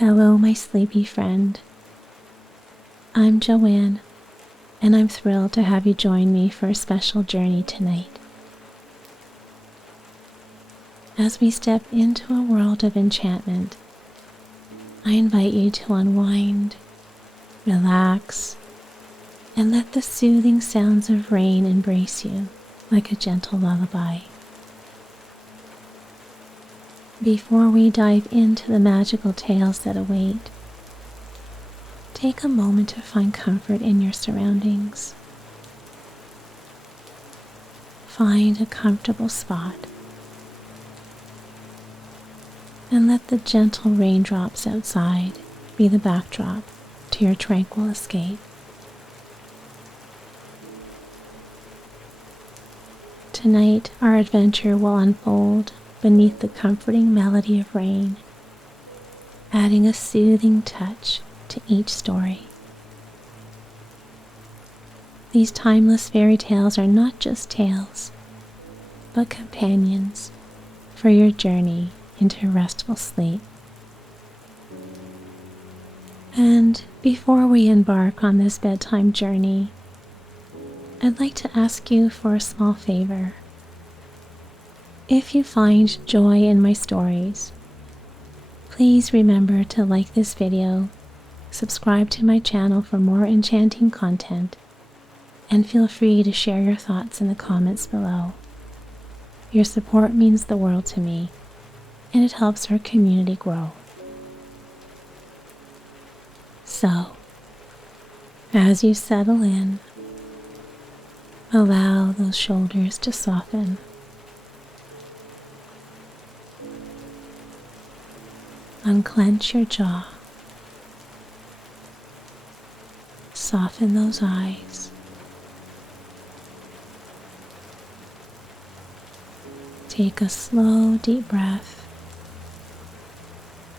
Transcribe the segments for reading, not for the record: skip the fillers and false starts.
Hello, my sleepy friend. I'm Joanne, and I'm thrilled to have you join me for a special journey tonight. As we step into a world of enchantment, I invite you to unwind, relax, and let the soothing sounds of rain embrace you like a gentle lullaby. Before we dive into the magical tales that await, take a moment to find comfort in your surroundings. Find a comfortable spot and let the gentle raindrops outside be the backdrop to your tranquil escape. Tonight, our adventure will unfold beneath the comforting melody of rain, adding a soothing touch to each story. These timeless fairy tales are not just tales, but companions for your journey into restful sleep. And before we embark on this bedtime journey, I'd like to ask you for a small favor. If you find joy in my stories, please remember to like this video, subscribe to my channel for more enchanting content, and feel free to share your thoughts in the comments below. Your support means the world to me, and it helps our community grow. So, as you settle in, allow those shoulders to soften. Unclench your jaw. Soften those eyes. Take a slow, deep breath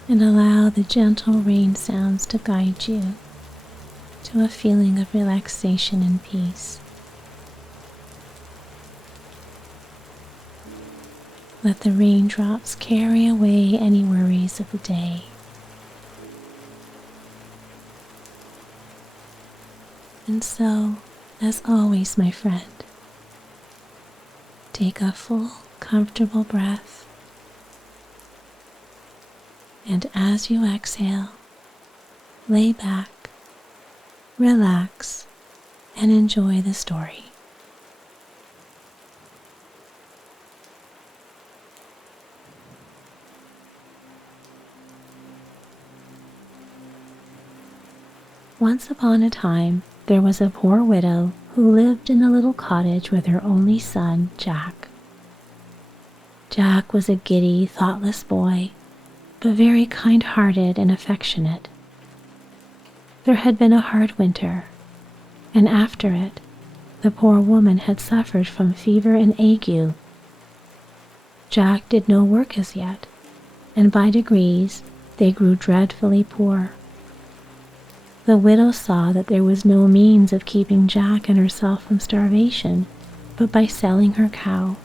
and allow the gentle rain sounds to guide you to a feeling of relaxation and peace. Let the raindrops carry away any worries of the day. And so, as always, my friend, take a full, comfortable breath, and as you exhale, lay back, relax, and enjoy the story. Once upon a time, there was a poor widow who lived in a little cottage with her only son, Jack. Jack was a giddy, thoughtless boy, but very kind-hearted and affectionate. There had been a hard winter, and after it, the poor woman had suffered from fever and ague. Jack did no work as yet, and by degrees they grew dreadfully poor. The widow saw that there was no means of keeping Jack and herself from starvation but by selling her cow.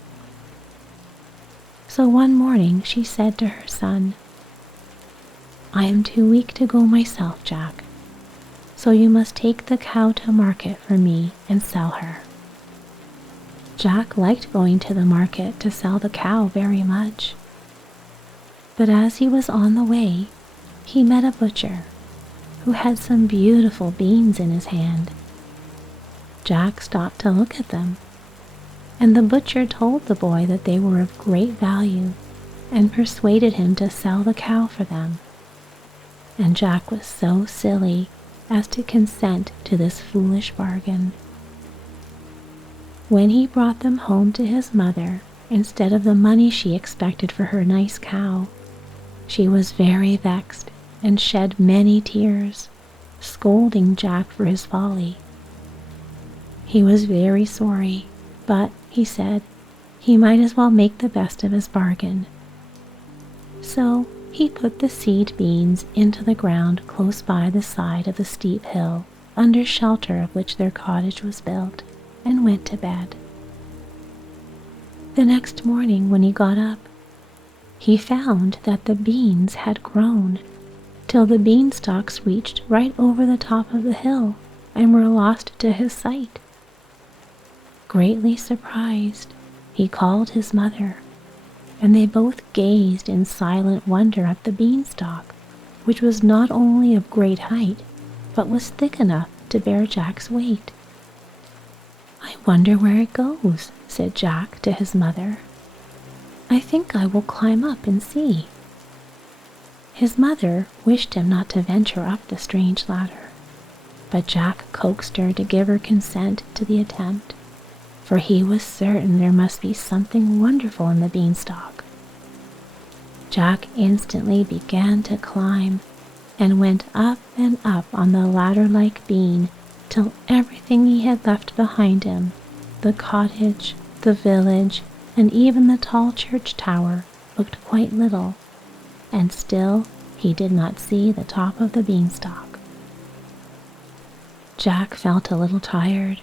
So one morning she said to her son, "I am too weak to go myself, Jack, so you must take the cow to market for me and sell her." Jack liked going to the market to sell the cow very much. But as he was on the way, he met a butcher who had some beautiful beans in his hand. Jack stopped to look at them, and the butcher told the boy that they were of great value and persuaded him to sell the cow for them. And Jack was so silly as to consent to this foolish bargain. When he brought them home to his mother, instead of the money she expected for her nice cow, she was very vexed and shed many tears, scolding Jack for his folly. He was very sorry, but, he said, he might as well make the best of his bargain. So he put the seed beans into the ground close by the side of the steep hill, under shelter of which their cottage was built, and went to bed. The next morning when he got up, he found that the beans had grown till the beanstalks reached right over the top of the hill and were lost to his sight. Greatly surprised, he called his mother, and they both gazed in silent wonder at the beanstalk, which was not only of great height, but was thick enough to bear Jack's weight. "I wonder where it goes," said Jack to his mother. "I think I will climb up and see." His mother wished him not to venture up the strange ladder, but Jack coaxed her to give her consent to the attempt, for he was certain there must be something wonderful in the beanstalk. Jack instantly began to climb, and went up and up on the ladder-like beam till everything he had left behind him, the cottage, the village, and even the tall church tower, looked quite little, and still he did not see the top of the beanstalk. Jack felt a little tired,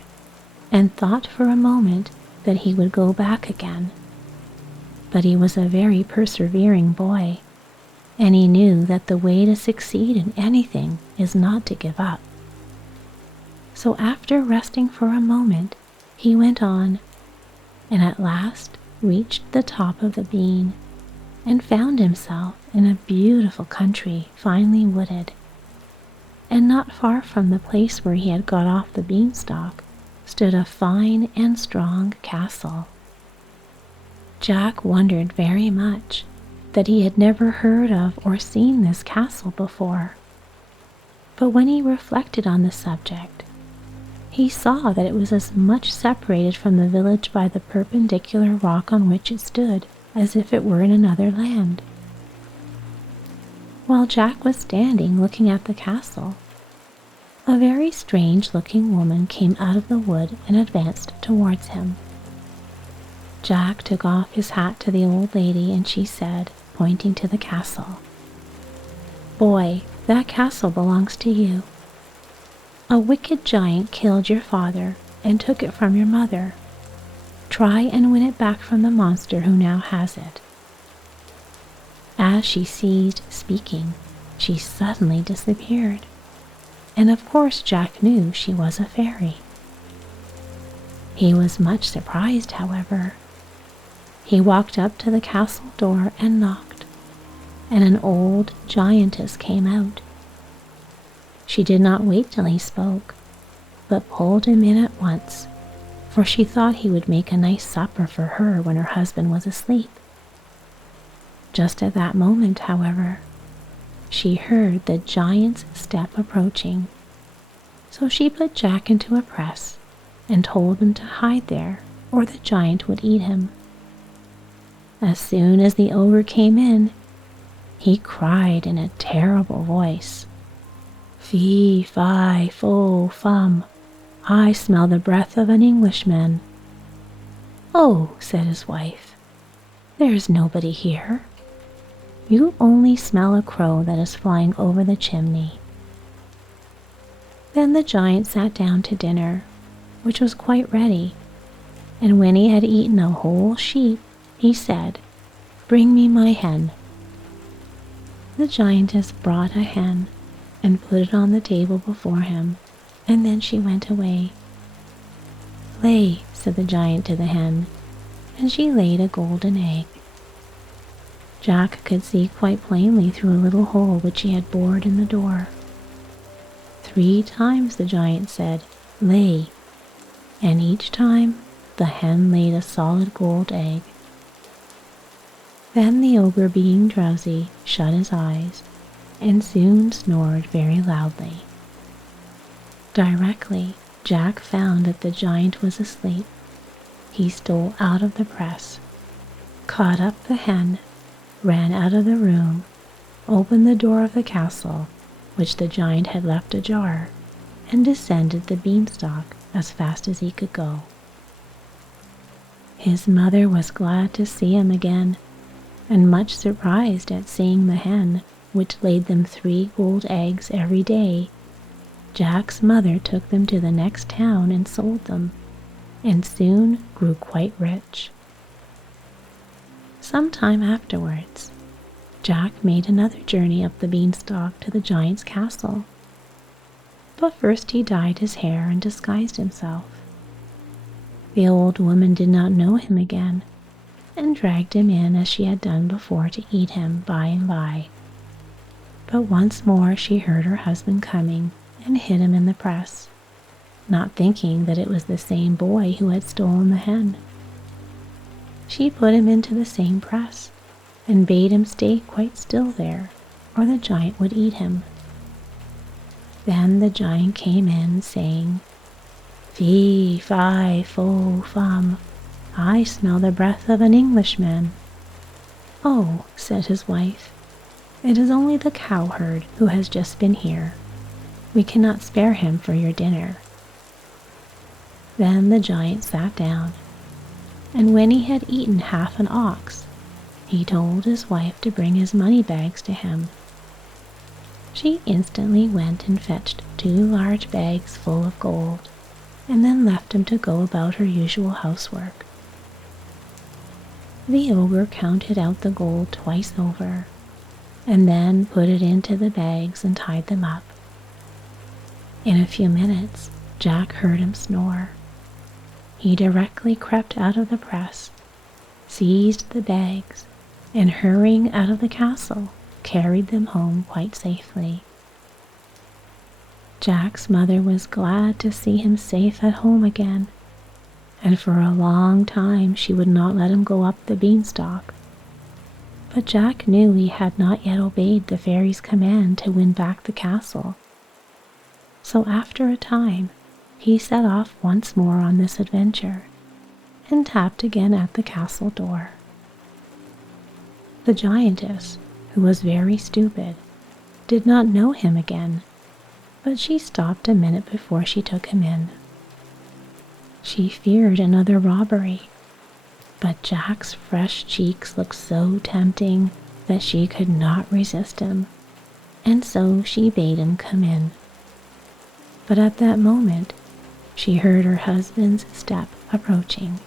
and thought for a moment that he would go back again. But he was a very persevering boy, and he knew that the way to succeed in anything is not to give up. So after resting for a moment, he went on, and at last reached the top of the bean, and found himself in a beautiful country, finely wooded. And not far from the place where he had got off the beanstalk stood a fine and strong castle. Jack wondered very much that he had never heard of or seen this castle before. But when he reflected on the subject, he saw that it was as much separated from the village by the perpendicular rock on which it stood as if it were in another land. While Jack was standing looking at the castle, a very strange-looking woman came out of the wood and advanced towards him. Jack took off his hat to the old lady, and she said, pointing to the castle, "Boy, that castle belongs to you. A wicked giant killed your father and took it from your mother. Try and win it back from the monster who now has it." As she ceased speaking, she suddenly disappeared, and of course Jack knew she was a fairy. He was much surprised, however. He walked up to the castle door and knocked, and an old giantess came out. She did not wait till he spoke, but pulled him in at once, for she thought he would make a nice supper for her when her husband was asleep. Just at that moment, however, she heard the giant's step approaching, so she put Jack into a press and told him to hide there, or the giant would eat him. As soon as the ogre came in, he cried in a terrible voice, "Fee, fi, fo, fum, I smell the breath of an Englishman." "Oh," said his wife, "there's nobody here. You only smell a crow that is flying over the chimney." Then the giant sat down to dinner, which was quite ready, and when he had eaten a whole sheep, he said, "Bring me my hen." The giantess brought a hen and put it on the table before him, and then she went away. "Lay," said the giant to the hen, and she laid a golden egg. Jack could see quite plainly through a little hole which he had bored in the door. 3 times the giant said, "Lay," and each time the hen laid a solid gold egg. Then the ogre, being drowsy, shut his eyes, and soon snored very loudly. Directly Jack found that the giant was asleep, he stole out of the press, caught up the hen, ran out of the room, opened the door of the castle, which the giant had left ajar, and descended the beanstalk as fast as he could go. His mother was glad to see him again, and much surprised at seeing the hen, which laid them 3 gold eggs every day. Jack's mother took them to the next town and sold them, and soon grew quite rich. Some time afterwards, Jack made another journey up the beanstalk to the giant's castle. But first he dyed his hair and disguised himself. The old woman did not know him again, and dragged him in as she had done before to eat him by and by. But once more she heard her husband coming and hid him in the press, not thinking that it was the same boy who had stolen the hen. She put him into the same press and bade him stay quite still there, or the giant would eat him. Then the giant came in, saying, "Fee, fi, fo, fum, I smell the breath of an Englishman." "Oh," said his wife, "it is only the cowherd who has just been here. We cannot spare him for your dinner." Then the giant sat down, and when he had eaten half an ox, he told his wife to bring his money bags to him. She instantly went and fetched 2 large bags full of gold, and then left him to go about her usual housework. The ogre counted out the gold twice over, and then put it into the bags and tied them up. In a few minutes, Jack heard him snore. He directly crept out of the press, seized the bags, and hurrying out of the castle, carried them home quite safely. Jack's mother was glad to see him safe at home again, and for a long time she would not let him go up the beanstalk. But Jack knew he had not yet obeyed the fairy's command to win back the castle. So after a time, he set off once more on this adventure, and tapped again at the castle door. The giantess, who was very stupid, did not know him again, but she stopped a minute before she took him in. She feared another robbery, but Jack's fresh cheeks looked so tempting that she could not resist him, and so she bade him come in. But at that moment, she heard her husband's step approaching.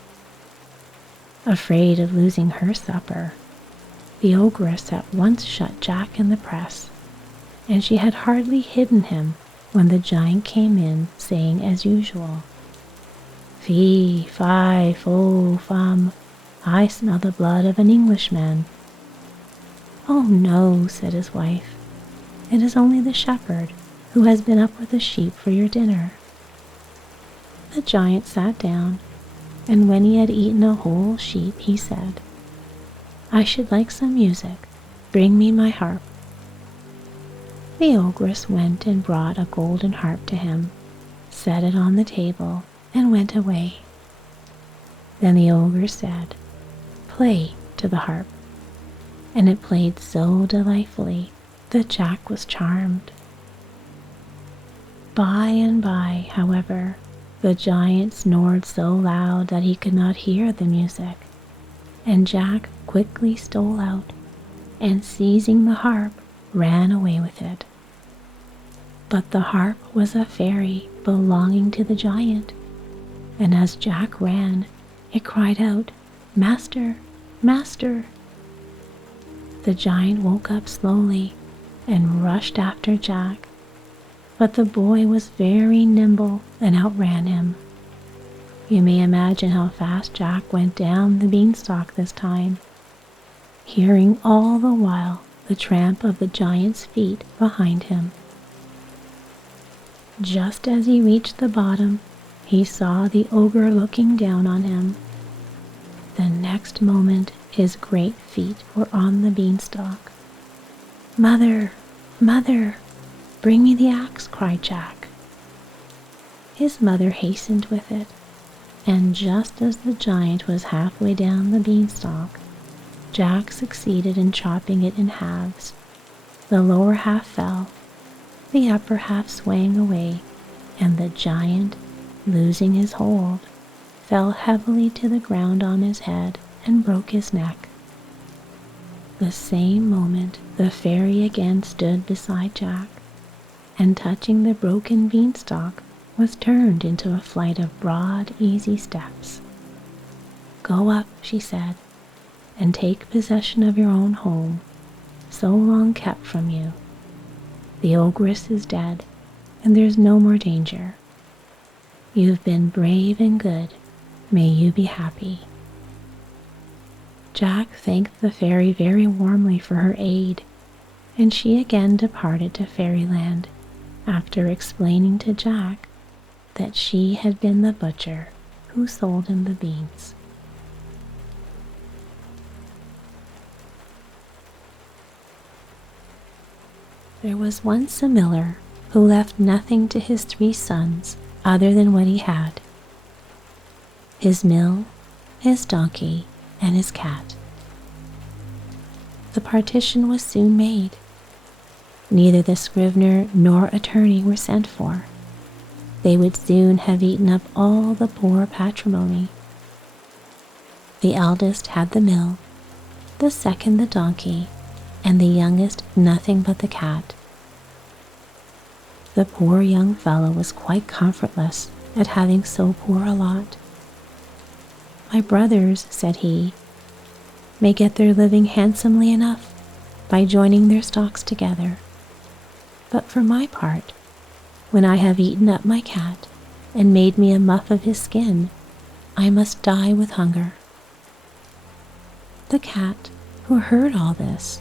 Afraid of losing her supper, the ogress at once shut Jack in the press, and she had hardly hidden him when the giant came in, saying as usual, "Fee, fi, fo, fum, I smell the blood of an Englishman." "Oh no," said his wife, "it is only the shepherd who has been up with the sheep for your dinner." The giant sat down, and when he had eaten a whole sheep, he said, "I should like some music. Bring me my harp." The ogress went and brought a golden harp to him, set it on the table, and went away. Then the ogre said, "Play," to the harp, and it played so delightfully that Jack was charmed. By and by, however, the giant snored so loud that he could not hear the music, and Jack quickly stole out, and seizing the harp, ran away with it. But the harp was a fairy belonging to the giant, and as Jack ran, it cried out, "Master, master!" The giant woke up slowly and rushed after Jack, but the boy was very nimble and outran him. You may imagine how fast Jack went down the beanstalk this time, hearing all the while the tramp of the giant's feet behind him. Just as he reached the bottom, he saw the ogre looking down on him. The next moment, his great feet were on the beanstalk. "Mother, mother, bring me the axe," cried Jack. His mother hastened with it, and just as the giant was halfway down the beanstalk, Jack succeeded in chopping it in halves. The lower half fell, the upper half swang away, and the giant, losing his hold, fell heavily to the ground on his head and broke his neck. The same moment the fairy again stood beside Jack, and touching the broken beanstalk was turned into a flight of broad, easy steps. "Go up," she said, "and take possession of your own home. so long kept from you. The ogress is dead, and there's no more danger. You've been brave and good. May you be happy." Jack thanked the fairy very warmly for her aid, and she again departed to Fairyland, after explaining to Jack that she had been the butcher who sold him the beans. There was once a miller who left nothing to his 3 sons other than what he had: his mill, his donkey, and his cat. The partition was soon made. Neither the scrivener nor attorney were sent for. They would soon have eaten up all the poor patrimony. The eldest had the mill, the second the donkey, and the youngest nothing but the cat. The poor young fellow was quite comfortless at having so poor a lot. "My brothers," said he, "may get their living handsomely enough by joining their stocks together. But for my part, when I have eaten up my cat and made me a muff of his skin, I must die with hunger." The cat, who heard all this,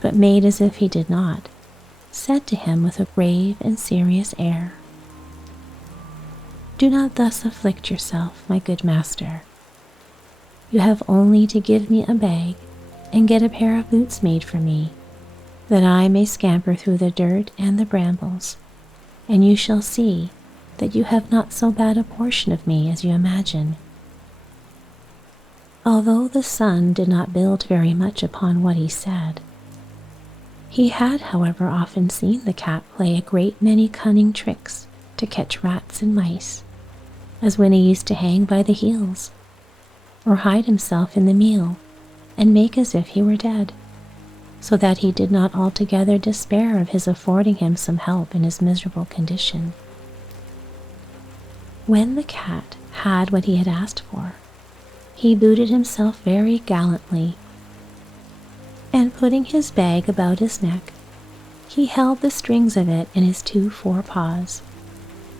but made as if he did not, said to him with a grave and serious air, "Do not thus afflict yourself, my good master. You have only to give me a bag and get a pair of boots made for me, that I may scamper through the dirt and the brambles, and you shall see that you have not so bad a portion of me as you imagine." Although the son did not build very much upon what he said, he had, however, often seen the cat play a great many cunning tricks to catch rats and mice, as when he used to hang by the heels, or hide himself in the meal and make as if he were dead, so that he did not altogether despair of his affording him some help in his miserable condition. When the cat had what he had asked for, he booted himself very gallantly, and putting his bag about his neck, he held the strings of it in his 2 forepaws,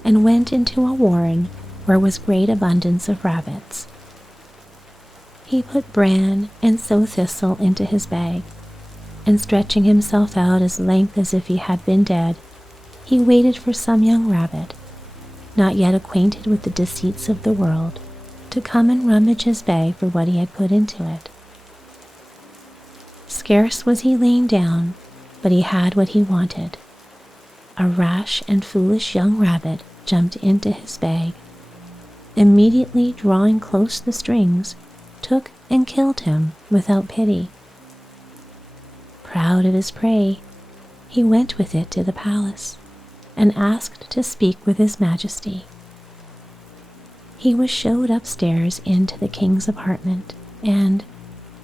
and went into a warren where was great abundance of rabbits. He put bran and sow thistle into his bag, and stretching himself out as length as if he had been dead, he waited for some young rabbit, not yet acquainted with the deceits of the world, to come and rummage his bag for what he had put into it. Scarce was he lain down, but he had what he wanted. A rash and foolish young rabbit jumped into his bag, immediately drawing close the strings, took and killed him without pity. Proud of his prey, he went with it to the palace, and asked to speak with his majesty. He was showed upstairs into the king's apartment, and,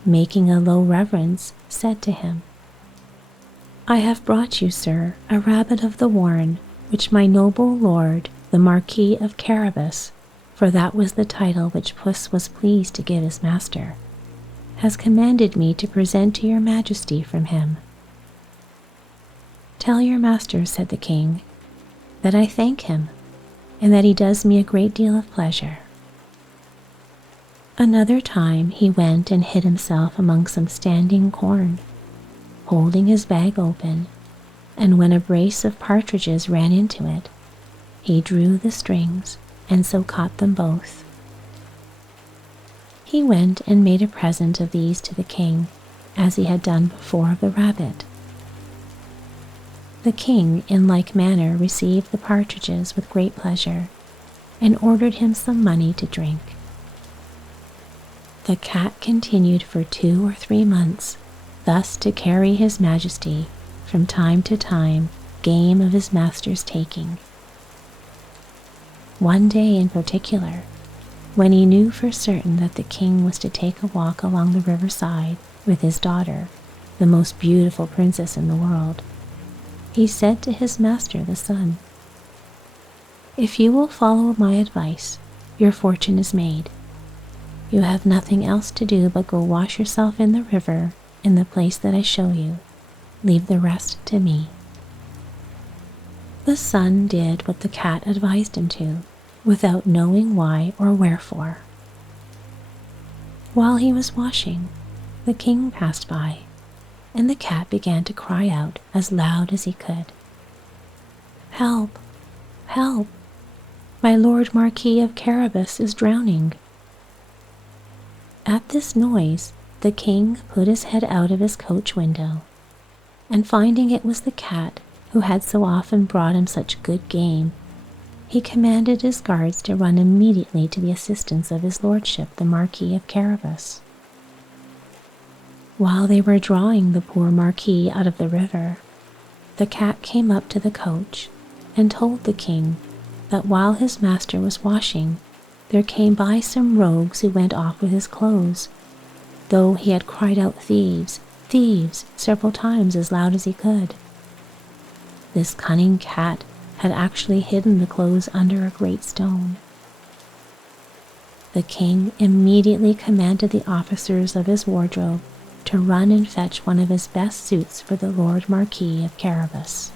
making a low reverence, said to him, "I have brought you, sir, a rabbit of the warren, which my noble lord, the Marquis of Carabas, for that was the title which Puss was pleased to give his master, has commanded me to present to your majesty from him." "Tell your master," said the king, "that I thank him, and that he does me a great deal of pleasure." Another time he went and hid himself among some standing corn, holding his bag open, and when a brace of partridges ran into it, he drew the strings and so caught them both. He went and made a present of these to the king, as he had done before of the rabbit. The king in like manner received the partridges with great pleasure, and ordered him some money to drink. The cat continued for 2 or 3 months thus to carry his majesty from time to time game of his master's taking. One day in particular, when he knew for certain that the king was to take a walk along the riverside with his daughter, the most beautiful princess in the world, he said to his master the sun, "If you will follow my advice, your fortune is made. You have nothing else to do but go wash yourself in the river in the place that I show you, Leave the rest to me." The son did what the cat advised him to, without knowing why or wherefore. While he was washing, the king passed by, and the cat began to cry out as loud as he could, "Help! Help! My Lord Marquis of Carabas is drowning." At this noise, the king put his head out of his coach window, and finding it was the cat who had so often brought him such good game, he commanded his guards to run immediately to the assistance of his lordship the Marquis of Carabas. While they were drawing the poor Marquis out of the river, the cat came up to the coach and told the king that while his master was washing, there came by some rogues who went off with his clothes, though he had cried out "Thieves! Thieves!" several times as loud as he could. This cunning cat had actually hidden the clothes under a great stone. The king immediately commanded the officers of his wardrobe to run and fetch one of his best suits for the Lord Marquis of Carabas.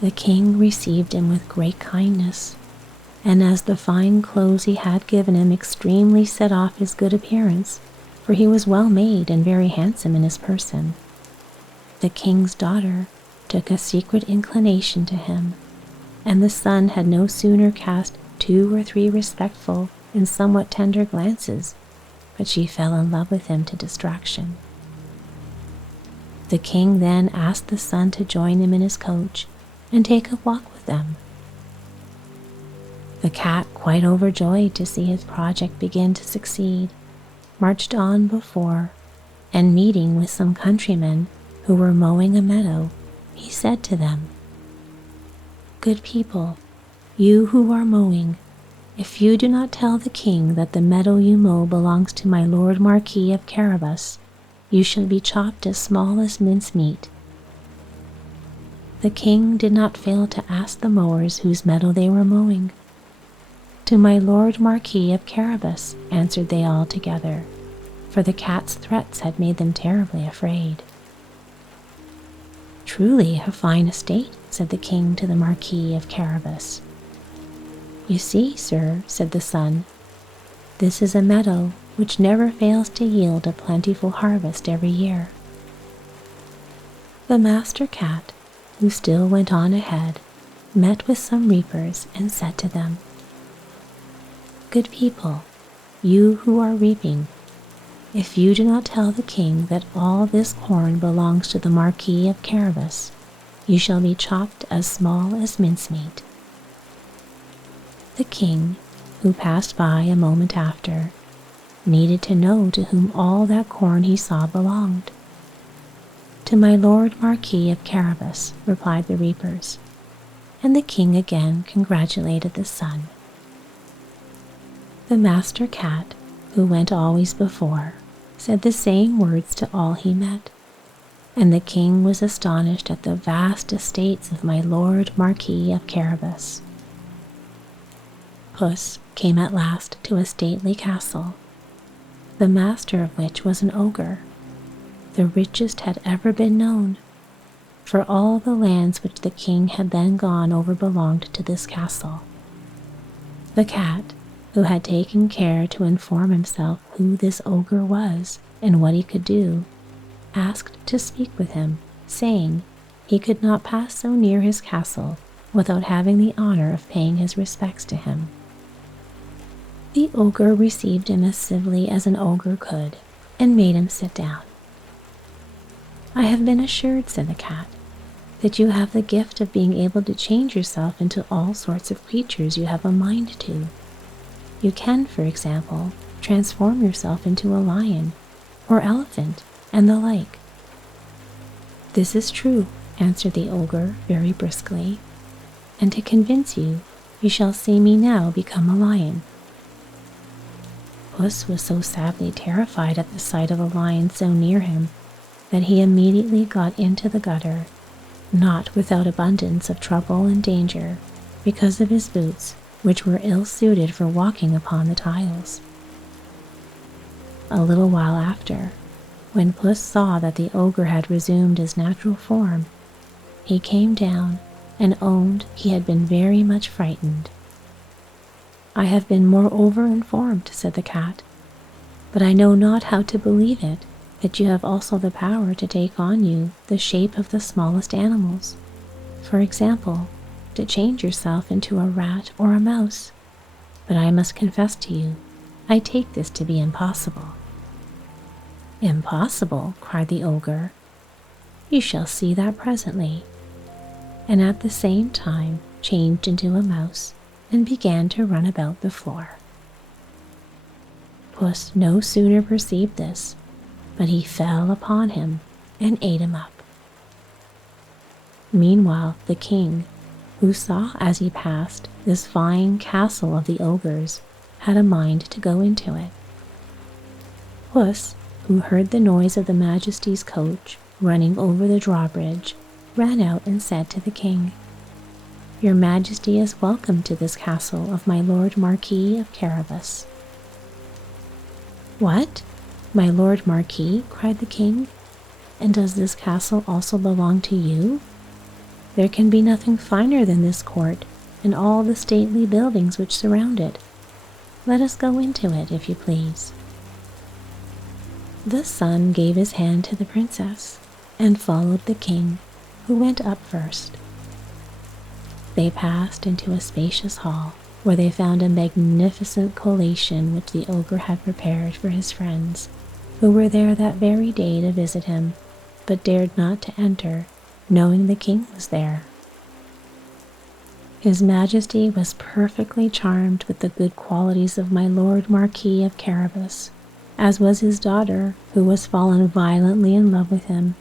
The king received him with great kindness, and as the fine clothes he had given him extremely set off his good appearance, for he was well made and very handsome in his person, the king's daughter took a secret inclination to him, and the son had no sooner cast 2 or 3 respectful and somewhat tender glances, but she fell in love with him to distraction. The king then asked the son to join him in his coach and take a walk with them. The cat, quite overjoyed to see his project begin to succeed, marched on before, and meeting with some countrymen who were mowing a meadow, he said to them, "Good people, you who are mowing, if you do not tell the king that the meadow you mow belongs to my Lord Marquis of Carabas, you shall be chopped as small as mincemeat." The king did not fail to ask the mowers whose meadow they were mowing. "To my Lord Marquis of Carabas," answered they all together, for the cat's threats had made them terribly afraid. "Truly a fine estate," said the king to the Marquis of Carabas. "You see, sir," said the son, "this is a meadow which never fails to yield a plentiful harvest every year." The master cat, who still went on ahead, met with some reapers and said to them, "Good people, you who are reaping, if you do not tell the king that all this corn belongs to the Marquis of Carabas, you shall be chopped as small as mincemeat." The king, who passed by a moment after, needed to know to whom all that corn he saw belonged. "To my Lord Marquis of Carabas," replied the reapers, and the king again congratulated the son. The master cat, who went always before, said the same words to all he met, and the king was astonished at the vast estates of my Lord Marquis of Carabas. Puss came at last to a stately castle, the master of which was an ogre, the richest had ever been known, for all the lands which the king had then gone over belonged to this castle. The cat, who had taken care to inform himself who this ogre was and what he could do, asked to speak with him, saying he could not pass so near his castle without having the honor of paying his respects to him. The ogre received him as civilly as an ogre could, and made him sit down. "I have been assured," said the cat, "that you have the gift of being able to change yourself into all sorts of creatures you have a mind to. You can, for example, transform yourself into a lion, or elephant, and the like." "This is true," answered the ogre very briskly, "and to convince you, you shall see me now become a lion." Puss was so sadly terrified at the sight of a lion so near him that he immediately got into the gutter, not without abundance of trouble and danger, because of his boots, which were ill-suited for walking upon the tiles. A little while after, When Puss saw that the ogre had resumed his natural form, he came down and owned he had been very much frightened. "I have been moreover informed," said the cat, "but I know not how to believe it, that you have also the power to take on you the shape of the smallest animals. For example, to change yourself into a rat or a mouse. But I must confess to you, I take this to be impossible." "Impossible?" cried the ogre. "You shall see that presently," and at the same time changed into a mouse and began to run about the floor. Puss no sooner perceived this, but he fell upon him and ate him up. Meanwhile the king, who saw as he passed this fine castle of the ogres, had a mind to go into it. Puss, who heard the noise of the Majesty's coach running over the drawbridge, ran out and said to the king, "Your Majesty is welcome to this castle of my Lord Marquis of Carabas." "What? My Lord Marquis?" cried the king. "And does this castle also belong to you? There can be nothing finer than this court and all the stately buildings which surround it. Let us go into it, if you please." The son gave his hand to the princess and followed the king, who went up first. They passed into a spacious hall, where they found a magnificent collation which the ogre had prepared for his friends, who were there that very day to visit him, but dared not to enter, knowing the king was there. His Majesty was perfectly charmed with the good qualities of my Lord Marquis of Carabas, as was his daughter, who was fallen violently in love with him,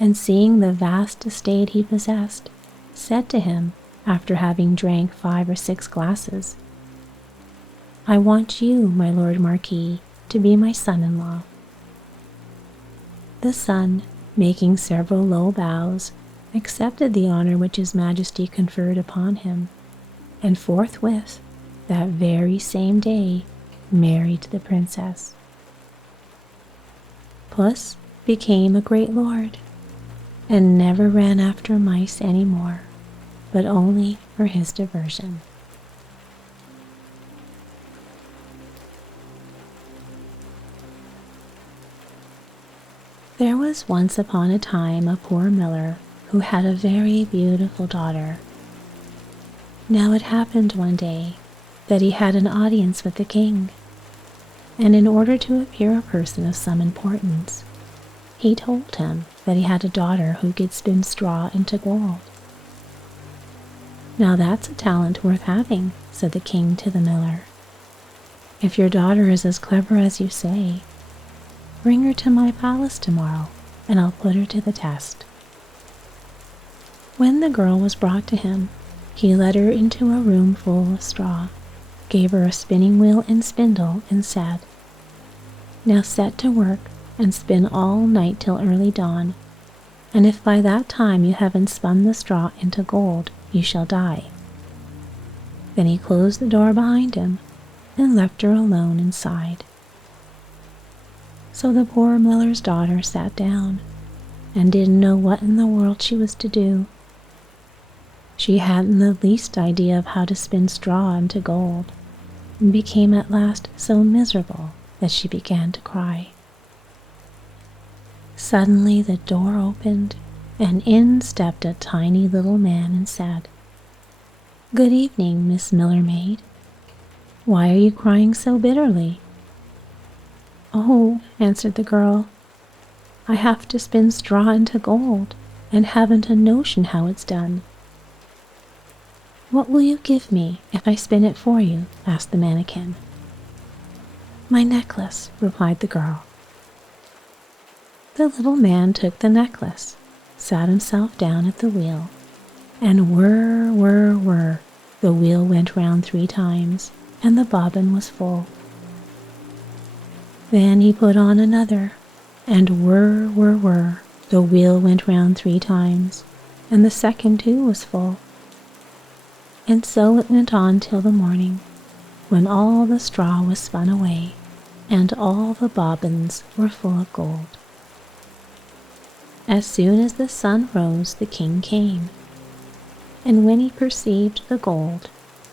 and seeing the vast estate he possessed, said to him, after having drank 5 or 6 glasses, "I want you, my Lord Marquis, to be my son-in-law." The son, making several low bows, accepted the honor which his Majesty conferred upon him, and forthwith, that very same day, married the princess. Puss became a great lord, and never ran after mice any more, but only for his diversion. There was once upon a time a poor miller who had a very beautiful daughter. Now it happened one day that he had an audience with the king, and in order to appear a person of some importance, he told him that he had a daughter who could spin straw into gold. "Now that's a talent worth having," said the king to the miller. "If your daughter is as clever as you say, bring her to my palace tomorrow, and I'll put her to the test." When the girl was brought to him, he led her into a room full of straw, gave her a spinning wheel and spindle, and said, "Now set to work and spin all night till early dawn, and if by that time you haven't spun the straw into gold, you shall die." Then he closed the door behind him and left her alone inside. So the poor miller's daughter sat down and didn't know what in the world she was to do. She hadn't the least idea of how to spin straw into gold, and became at last so miserable that she began to cry. Suddenly the door opened, and in stepped a tiny little man and said, "Good evening, Miss Miller Maid. Why are you crying so bitterly?" "Oh," answered the girl, "I have to spin straw into gold, and haven't a notion how it's done." "What will you give me if I spin it for you?" asked the mannequin. "My necklace," replied the girl. The little man took the necklace, sat himself down at the wheel, and whir, whir, whir, the wheel went round 3 times, and the bobbin was full. Then he put on another, and whir, whir, whir, the wheel went round 3 times, and the second too was full. And so it went on till the morning, when all the straw was spun away, and all the bobbins were full of gold. As soon as the sun rose, the king came, and when he perceived the gold,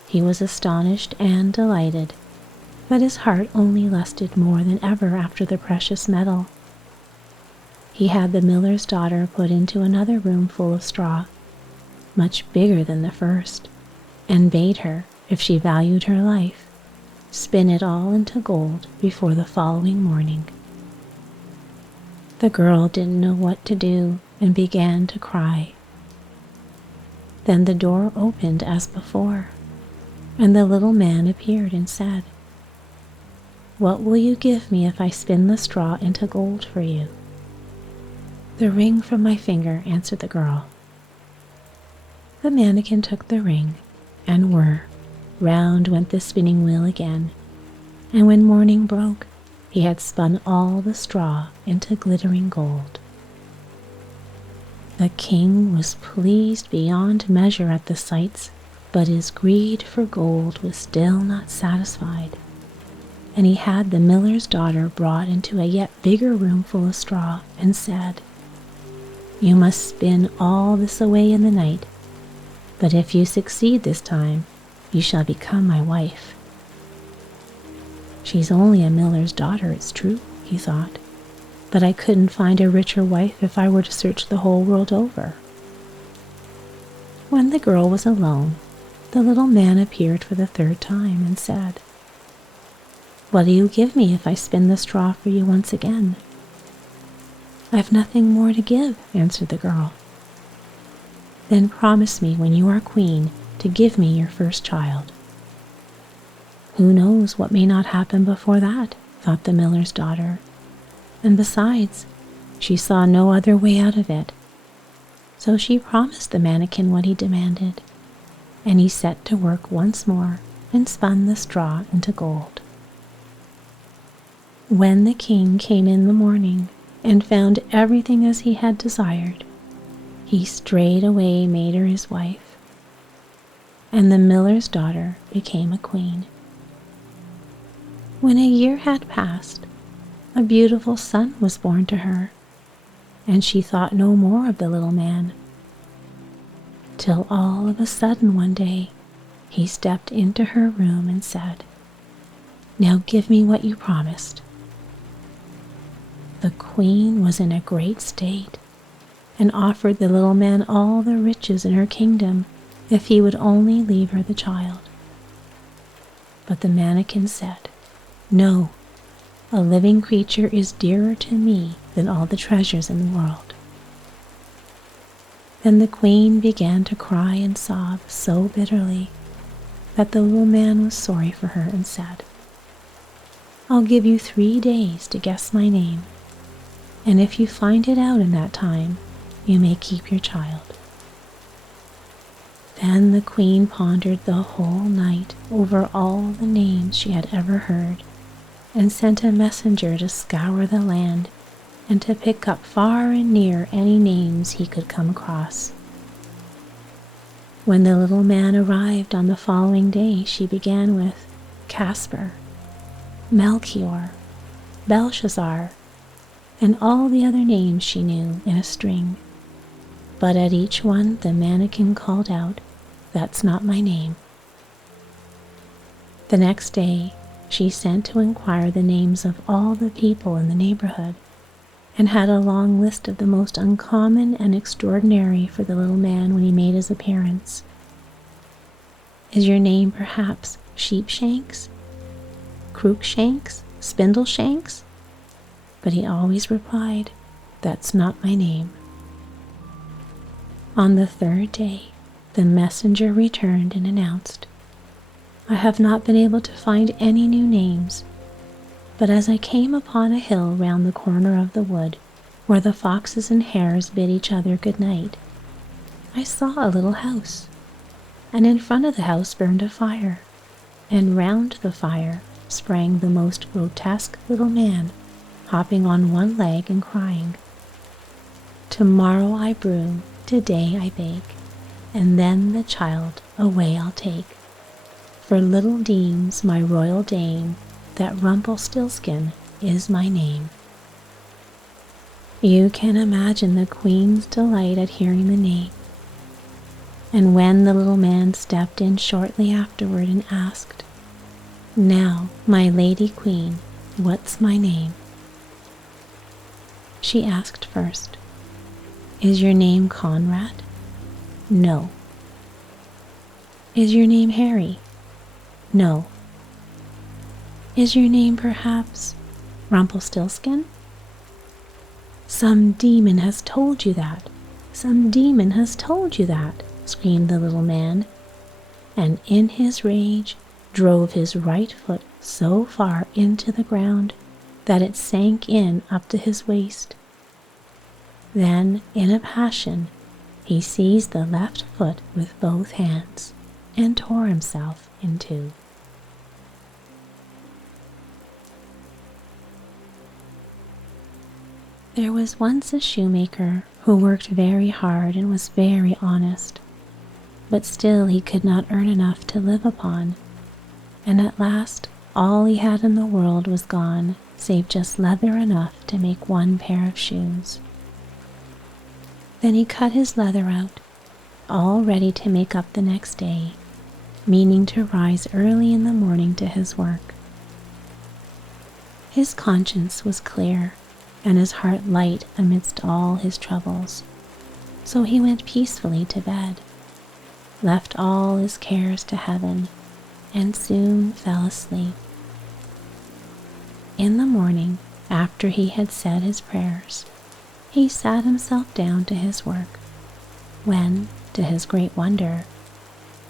he was astonished and delighted, but his heart only lusted more than ever after the precious metal. He had the miller's daughter put into another room full of straw, much bigger than the first, and bade her, if she valued her life, spin it all into gold before the following morning. The girl didn't know what to do and began to cry. Then the door opened as before, and the little man appeared and said, "What will you give me if I spin the straw into gold for you?" "The ring from my finger," answered the girl. The mannikin took the ring, and round went the spinning wheel again, and when morning broke, he had spun all the straw into glittering gold. The king was pleased beyond measure at the sights, but his greed for gold was still not satisfied, and he had the miller's daughter brought into a yet bigger room full of straw, and said, "You must spin all this away in the night, but if you succeed this time, you shall become my wife." "She's only a miller's daughter, it's true," he thought, "but I couldn't find a richer wife if I were to search the whole world over." When the girl was alone, the little man appeared for the third time and said, "What do you give me if I spin the straw for you once again?" "I've nothing more to give," answered the girl. "Then promise me when you are queen to give me your first child." "Who knows what may not happen before that?" thought the miller's daughter, and besides, she saw no other way out of it. So she promised the mannikin what he demanded, and he set to work once more and spun the straw into gold. When the king came in the morning and found everything as he had desired, he straightway made her his wife, and the miller's daughter became a queen. When a year had passed, a beautiful son was born to her, and she thought no more of the little man, till all of a sudden one day he stepped into her room and said, "Now give me what you promised." The queen was in a great state, and offered the little man all the riches in her kingdom if he would only leave her the child. But the mannikin said, "No, a living creature is dearer to me than all the treasures in the world." Then the queen began to cry and sob so bitterly that the little man was sorry for her and said, "I'll give you 3 days to guess my name, and if you find it out in that time, you may keep your child." Then the queen pondered the whole night over all the names she had ever heard, and sent a messenger to scour the land and to pick up far and near any names he could come across. When the little man arrived on the following day, she began with Casper, Melchior, Belshazzar, and all the other names she knew in a string. But at each one the mannikin called out, "That's not my name." The next day she sent to inquire the names of all the people in the neighborhood, and had a long list of the most uncommon and extraordinary for the little man when he made his appearance. "Is your name perhaps Sheepshanks, Crookshanks, Spindleshanks?" But he always replied, "That's not my name." On the third day, the messenger returned and announced, "I have not been able to find any new names, but as I came upon a hill round the corner of the wood, where the foxes and hares bid each other good night, I saw a little house, and in front of the house burned a fire, and round the fire sprang the most grotesque little man, hopping on one leg and crying, 'Tomorrow I brew, today I bake, and then the child away I'll take. For little deems my royal dame that Rumpelstiltskin is my name.'" You can imagine the queen's delight at hearing the name. And when the little man stepped in shortly afterward and asked, "Now, my lady queen, what's my name?" She asked first, "Is your name Conrad?" "No." "Is your name Harry?" "No." "Is your name perhaps Rumpelstiltskin?" "Some demon has told you that! Some demon has told you that!" screamed the little man, and in his rage drove his right foot so far into the ground that it sank in up to his waist. Then, in a passion, he seized the left foot with both hands and tore himself in two. There was once a shoemaker who worked very hard and was very honest, but still he could not earn enough to live upon, and at last all he had in the world was gone, save just leather enough to make one pair of shoes. Then he cut his leather out, all ready to make up the next day, meaning to rise early in the morning to his work. His conscience was clear, and his heart light amidst all his troubles, so he went peacefully to bed, left all his cares to heaven, and soon fell asleep. In the morning, after he had said his prayers, he sat himself down to his work, when, to his great wonder,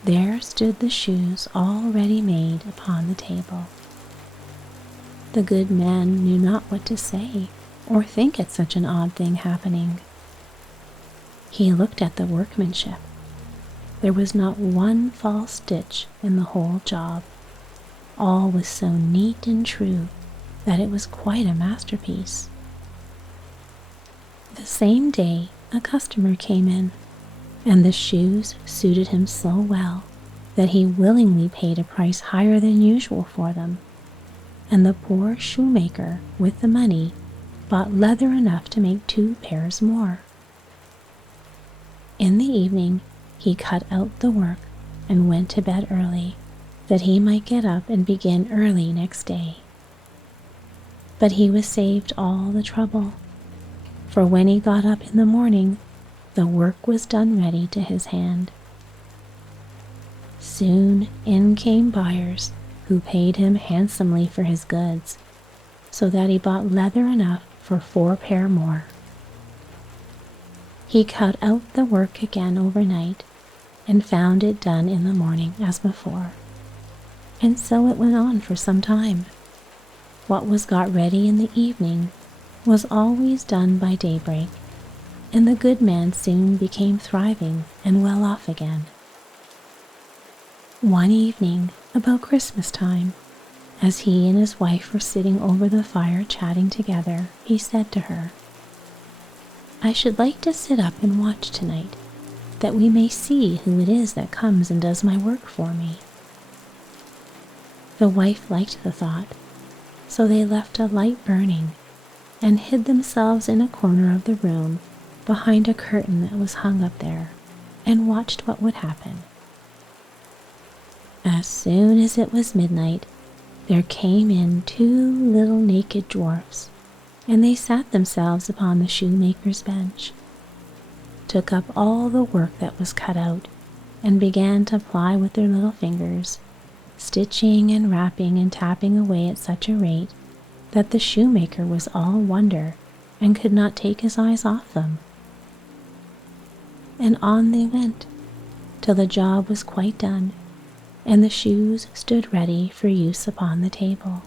there stood the shoes all ready made upon the table. The good man knew not what to say or think at such an odd thing happening. He looked at the workmanship. There was not one false stitch in the whole job. All was so neat and true that it was quite a masterpiece. The same day a customer came in, and the shoes suited him so well that he willingly paid a price higher than usual for them, and the poor shoemaker, with the money, bought leather enough to make 2 pairs more. In the evening he cut out the work and went to bed early, that he might get up and begin early next day. But he was saved all the trouble, for when he got up in the morning, the work was done ready to his hand. Soon in came buyers who paid him handsomely for his goods, so that he bought leather enough for 4 pair more. He cut out the work again overnight and found it done in the morning as before, and so it went on for some time. What was got ready in the evening was always done by daybreak, and the good man soon became thriving and well off again. One evening, about Christmas time, as he and his wife were sitting over the fire chatting together, he said to her, "I should like to sit up and watch tonight, that we may see who it is that comes and does my work for me." The wife liked the thought, so they left a light burning and hid themselves in a corner of the room behind a curtain that was hung up there, and watched what would happen. As soon as it was midnight, there came in 2 little naked dwarfs, and they sat themselves upon the shoemaker's bench, took up all the work that was cut out, and began to ply with their little fingers, stitching and wrapping and tapping away at such a rate that the shoemaker was all wonder and could not take his eyes off them. And on they went, till the job was quite done, and the shoes stood ready for use upon the table.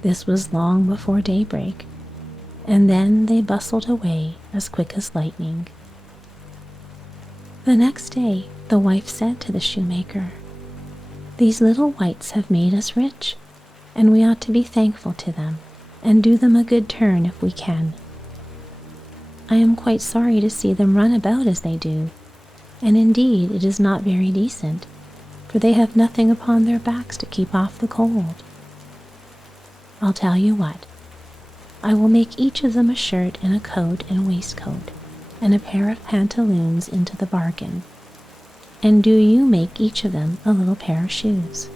This was long before daybreak, and then they bustled away as quick as lightning. The next day the wife said to the shoemaker, "These little wights have made us rich, and we ought to be thankful to them, and do them a good turn if we can. I am quite sorry to see them run about as they do, and indeed it is not very decent, for they have nothing upon their backs to keep off the cold. I'll tell you what, I will make each of them a shirt and a coat and waistcoat, and a pair of pantaloons into the bargain. And do you make each of them a little pair of shoes."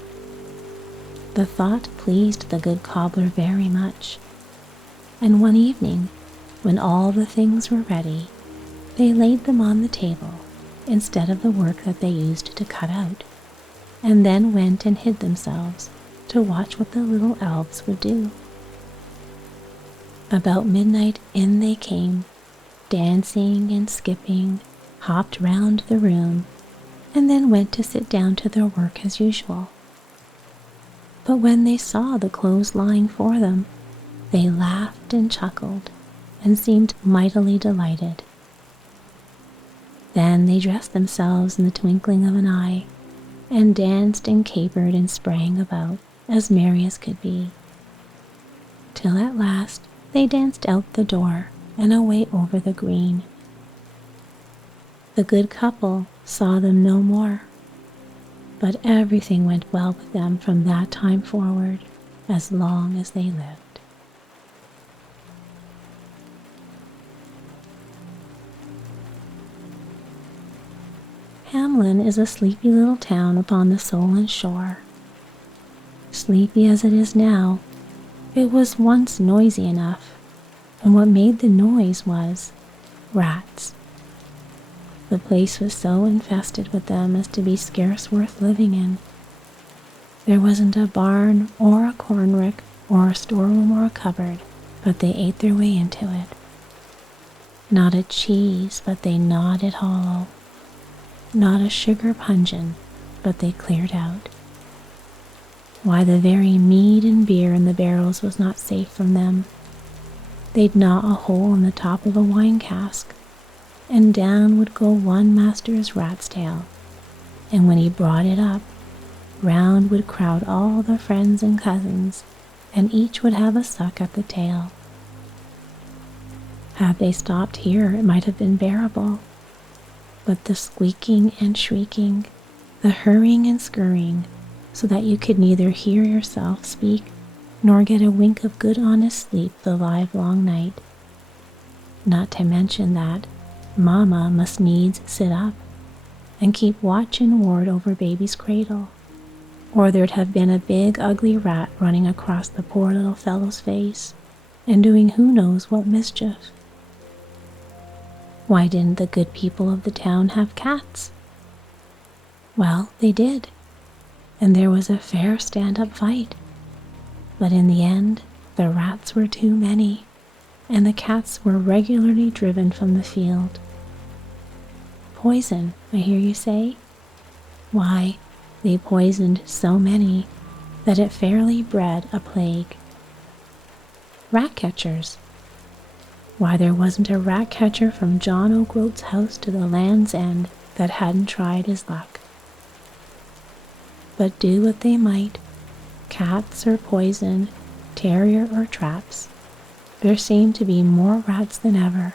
The thought pleased the good cobbler very much, and one evening, when all the things were ready, they laid them on the table instead of the work that they used to cut out, and then went and hid themselves to watch what the little elves would do. About midnight in they came, dancing and skipping, hopped round the room, and then went to sit down to their work as usual. But when they saw the clothes lying for them, they laughed and chuckled and seemed mightily delighted. Then they dressed themselves in the twinkling of an eye, and danced and capered and sprang about as merry as could be, till at last they danced out the door and away over the green. The good couple saw them no more, but everything went well with them from that time forward, as long as they lived. Hamlin is a sleepy little town upon the Solent shore. Sleepy as it is now, it was once noisy enough, and what made the noise was rats. The place was so infested with them as to be scarce worth living in. There wasn't a barn or a cornrick or a storeroom or a cupboard, but they ate their way into it. Not a cheese, but they gnawed it hollow. Not a sugar puncheon, but they cleared out. Why, the very mead and beer in the barrels was not safe from them. They'd gnaw a hole in the top of a wine cask, and down would go one master's rat's tail, and when he brought it up, round would crowd all the friends and cousins, and each would have a suck at the tail. Had they stopped here, it might have been bearable, but the squeaking and shrieking, the hurrying and scurrying, so that you could neither hear yourself speak nor get a wink of good honest sleep the livelong night. Not to mention that Mama must needs sit up and keep watch and ward over baby's cradle, or there'd have been a big ugly rat running across the poor little fellow's face and doing who knows what mischief. Why didn't the good people of the town have cats? Well, they did, and there was a fair stand-up fight. But in the end, the rats were too many, and the cats were regularly driven from the field. Poison, I hear you say? Why, they poisoned so many that it fairly bred a plague. Rat catchers. Why, there wasn't a rat catcher from John O'Groat's house to the land's end that hadn't tried his luck. But do what they might, cats or poison, terrier or traps, there seemed to be more rats than ever,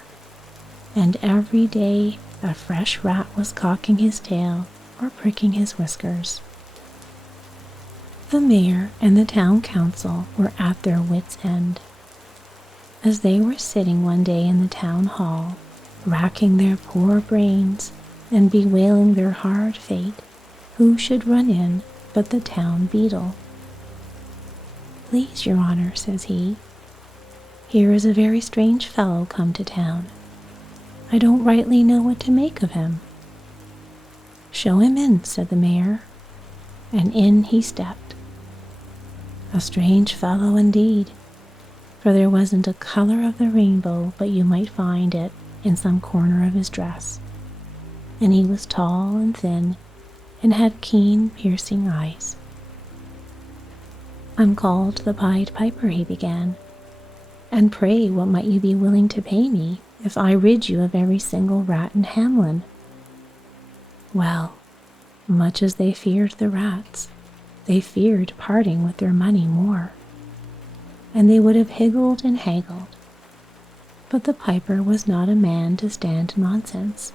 and every day a fresh rat was cocking his tail or pricking his whiskers. The mayor and the town council were at their wits' end. As they were sitting one day in the town hall, racking their poor brains and bewailing their hard fate, who should run in but the town beadle. "Please, your honor," says he, "here is a very strange fellow come to town. I don't rightly know what to make of him." "Show him in," said the mayor, and in he stepped. A strange fellow indeed, for there wasn't a color of the rainbow but you might find it in some corner of his dress, and he was tall and thin, and had keen, piercing eyes. "I'm called the Pied Piper," he began, "and pray what might you be willing to pay me if I rid you of every single rat in Hamlin?" Well, much as they feared the rats, they feared parting with their money more, and they would have higgled and haggled. But the piper was not a man to stand nonsense,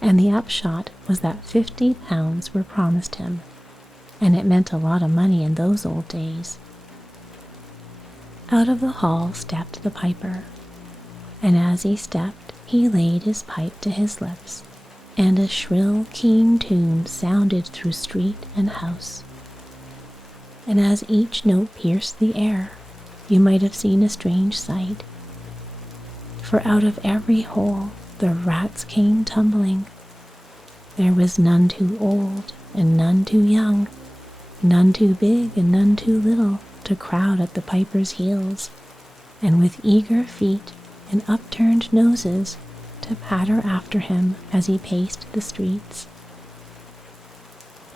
and the upshot was that £50 were promised him, and it meant a lot of money in those old days. Out of the hall stepped the piper, and as he stepped, he laid his pipe to his lips, and a shrill, keen tune sounded through street and house. And as each note pierced the air, you might have seen a strange sight. For out of every hole the rats came tumbling. There was none too old and none too young, none too big and none too little to crowd at the piper's heels, and with eager feet and upturned noses to patter after him as he paced the streets.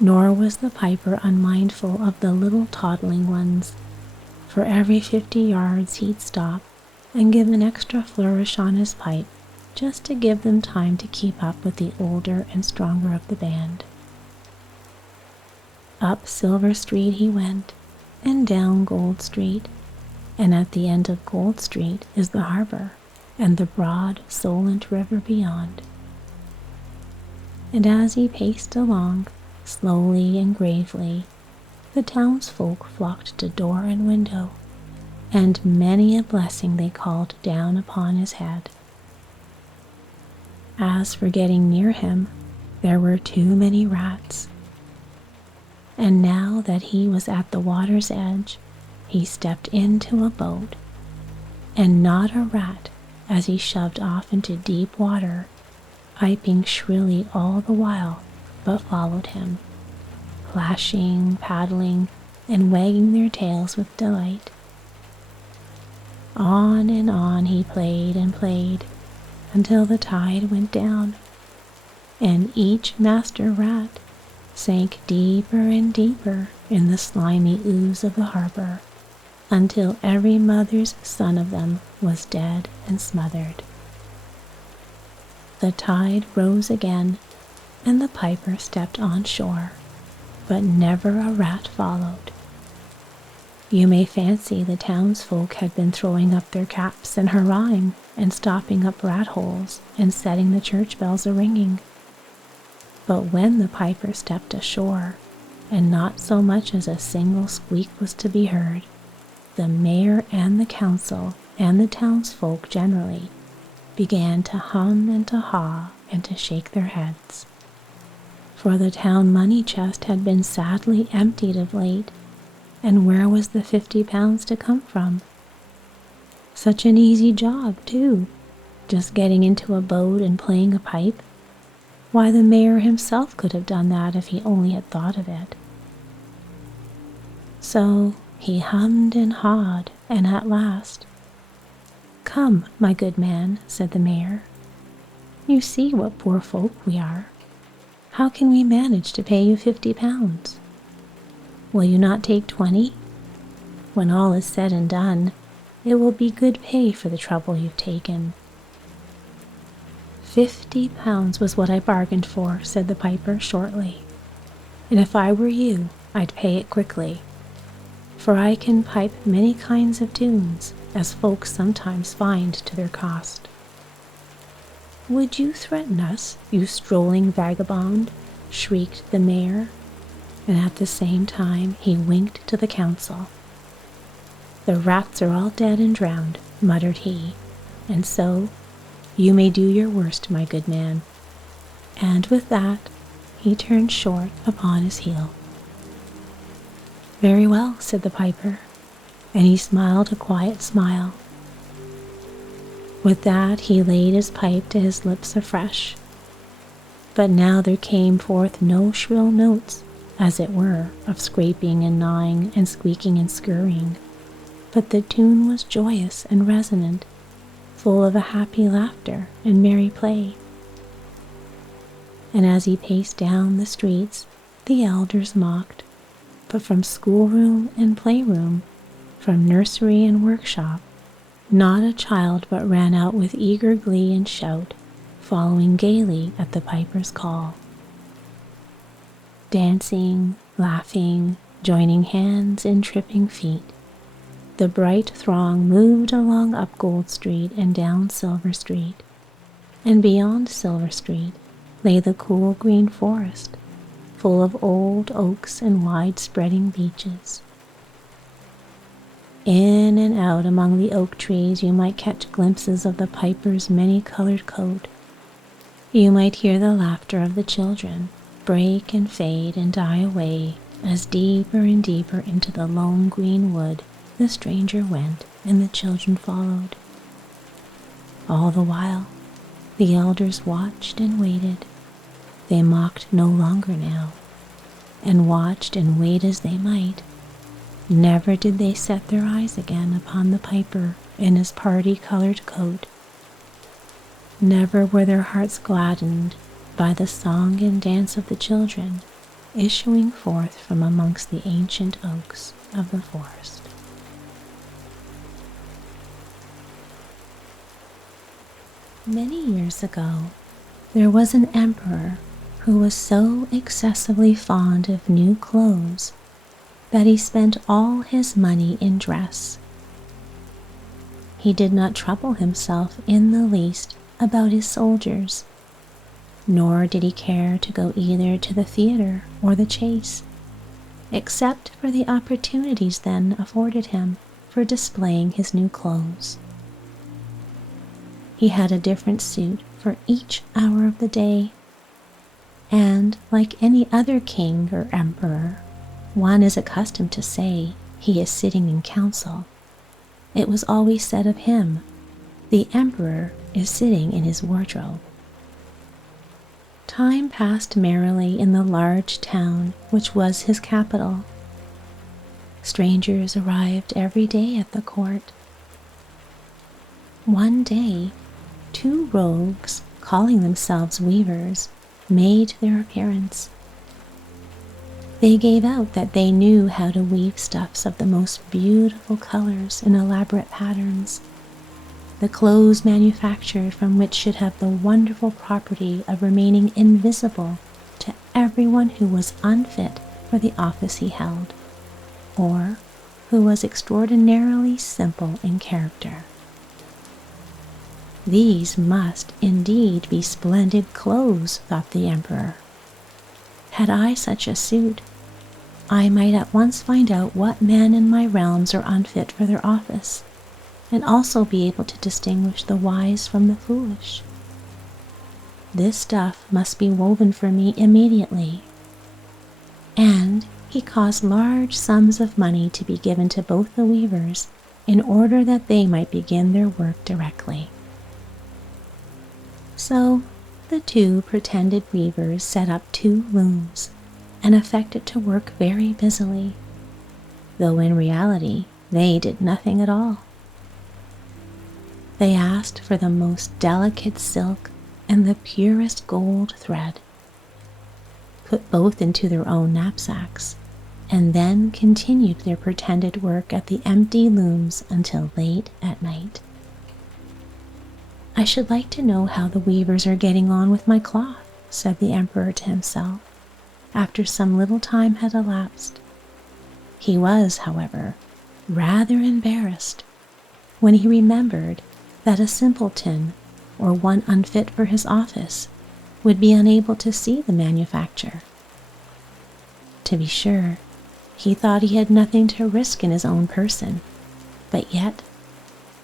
Nor was the piper unmindful of the little toddling ones. For every 50 yards he'd stop and give an extra flourish on his pipe, just to give them time to keep up with the older and stronger of the band. Up Silver Street he went, and down Gold Street, and at the end of Gold Street is the harbor, and the broad, Solent River beyond. And as he paced along, slowly and gravely, the townsfolk flocked to door and window, and many a blessing they called down upon his head. As for getting near him, there were too many rats. And now that he was at the water's edge, he stepped into a boat, and not a rat as he shoved off into deep water, piping shrilly all the while, but followed him, plashing, paddling, and wagging their tails with delight. On and on he played and played, until the tide went down, and each master rat sank deeper and deeper in the slimy ooze of the harbor, until every mother's son of them was dead and smothered. The tide rose again, and the piper stepped on shore, but never a rat followed. You may fancy the townsfolk had been throwing up their caps and hurrahing, and stopping up rat holes, and setting the church bells a-ringing. But when the piper stepped ashore, and not so much as a single squeak was to be heard, the mayor and the council and the townsfolk generally began to hum and to haw and to shake their heads. For the town money chest had been sadly emptied of late, and where was the 50 pounds to come from? Such an easy job, too, just getting into a boat and playing a pipe. Why, the mayor himself could have done that if he only had thought of it. So he hummed and hawed, and at last, "Come, my good man," said the mayor. "You see what poor folk we are. How can we manage to pay you 50 pounds? Will you not take 20? When all is said and done, it will be good pay for the trouble you've taken." 50 pounds was what I bargained for, said the piper shortly. "And if I were you, I'd pay it quickly, for I can pipe many kinds of tunes, as folks sometimes find to their cost." "Would you threaten us, you strolling vagabond?" shrieked the mayor, and at the same time he winked to the council. "The rats are all dead and drowned," muttered he, "and so you may do your worst, my good man." And with that he turned short upon his heel. "Very well," said the piper, and he smiled a quiet smile. With that he laid his pipe to his lips afresh. But now there came forth no shrill notes, as it were, of scraping and gnawing and squeaking and scurrying, but the tune was joyous and resonant, full of a happy laughter and merry play. And as he paced down the streets, the elders mocked, but from schoolroom and playroom, from nursery and workshop, not a child but ran out with eager glee and shout, following gaily at the piper's call. Dancing, laughing, joining hands in tripping feet, the bright throng moved along up Gold Street and down Silver Street, and beyond Silver Street lay the cool green forest, full of old oaks and wide-spreading beeches. In and out among the oak trees you might catch glimpses of the piper's many-colored coat. You might hear the laughter of the children break and fade and die away as deeper and deeper into the lone green wood the stranger went and the children followed. All the while, the elders watched and waited. They mocked no longer now, and watched and wait as they might. Never did they set their eyes again upon the piper in his party-colored coat. Never were their hearts gladdened by the song and dance of the children issuing forth from amongst the ancient oaks of the forest. Many years ago, there was an emperor who was so excessively fond of new clothes that he spent all his money in dress. He did not trouble himself in the least about his soldiers, nor did he care to go either to the theater or the chase, except for the opportunities then afforded him for displaying his new clothes. He had a different suit for each hour of the day, and like any other king or emperor, one is accustomed to say he is sitting in council. It was always said of him, the emperor is sitting in his wardrobe. Time passed merrily in the large town which was his capital. Strangers arrived every day at the court. One day, 2 rogues, calling themselves weavers, made their appearance. They gave out that they knew how to weave stuffs of the most beautiful colors and elaborate patterns, the clothes manufactured from which should have the wonderful property of remaining invisible to everyone who was unfit for the office he held, or who was extraordinarily simple in character. These must indeed be splendid clothes, thought the emperor. Had I such a suit, I might at once find out what men in my realms are unfit for their office, and also be able to distinguish the wise from the foolish. This stuff must be woven for me immediately. And he caused large sums of money to be given to both the weavers in order that they might begin their work directly. So the 2 pretended weavers set up 2 looms and affected to work very busily, though in reality they did nothing at all. They asked for the most delicate silk and the purest gold thread, put both into their own knapsacks, and then continued their pretended work at the empty looms until late at night. I should like to know how the weavers are getting on with my cloth, said the emperor to himself, after some little time had elapsed. He was, however, rather embarrassed when he remembered that a simpleton, or one unfit for his office, would be unable to see the manufacture. To be sure, he thought he had nothing to risk in his own person, but yet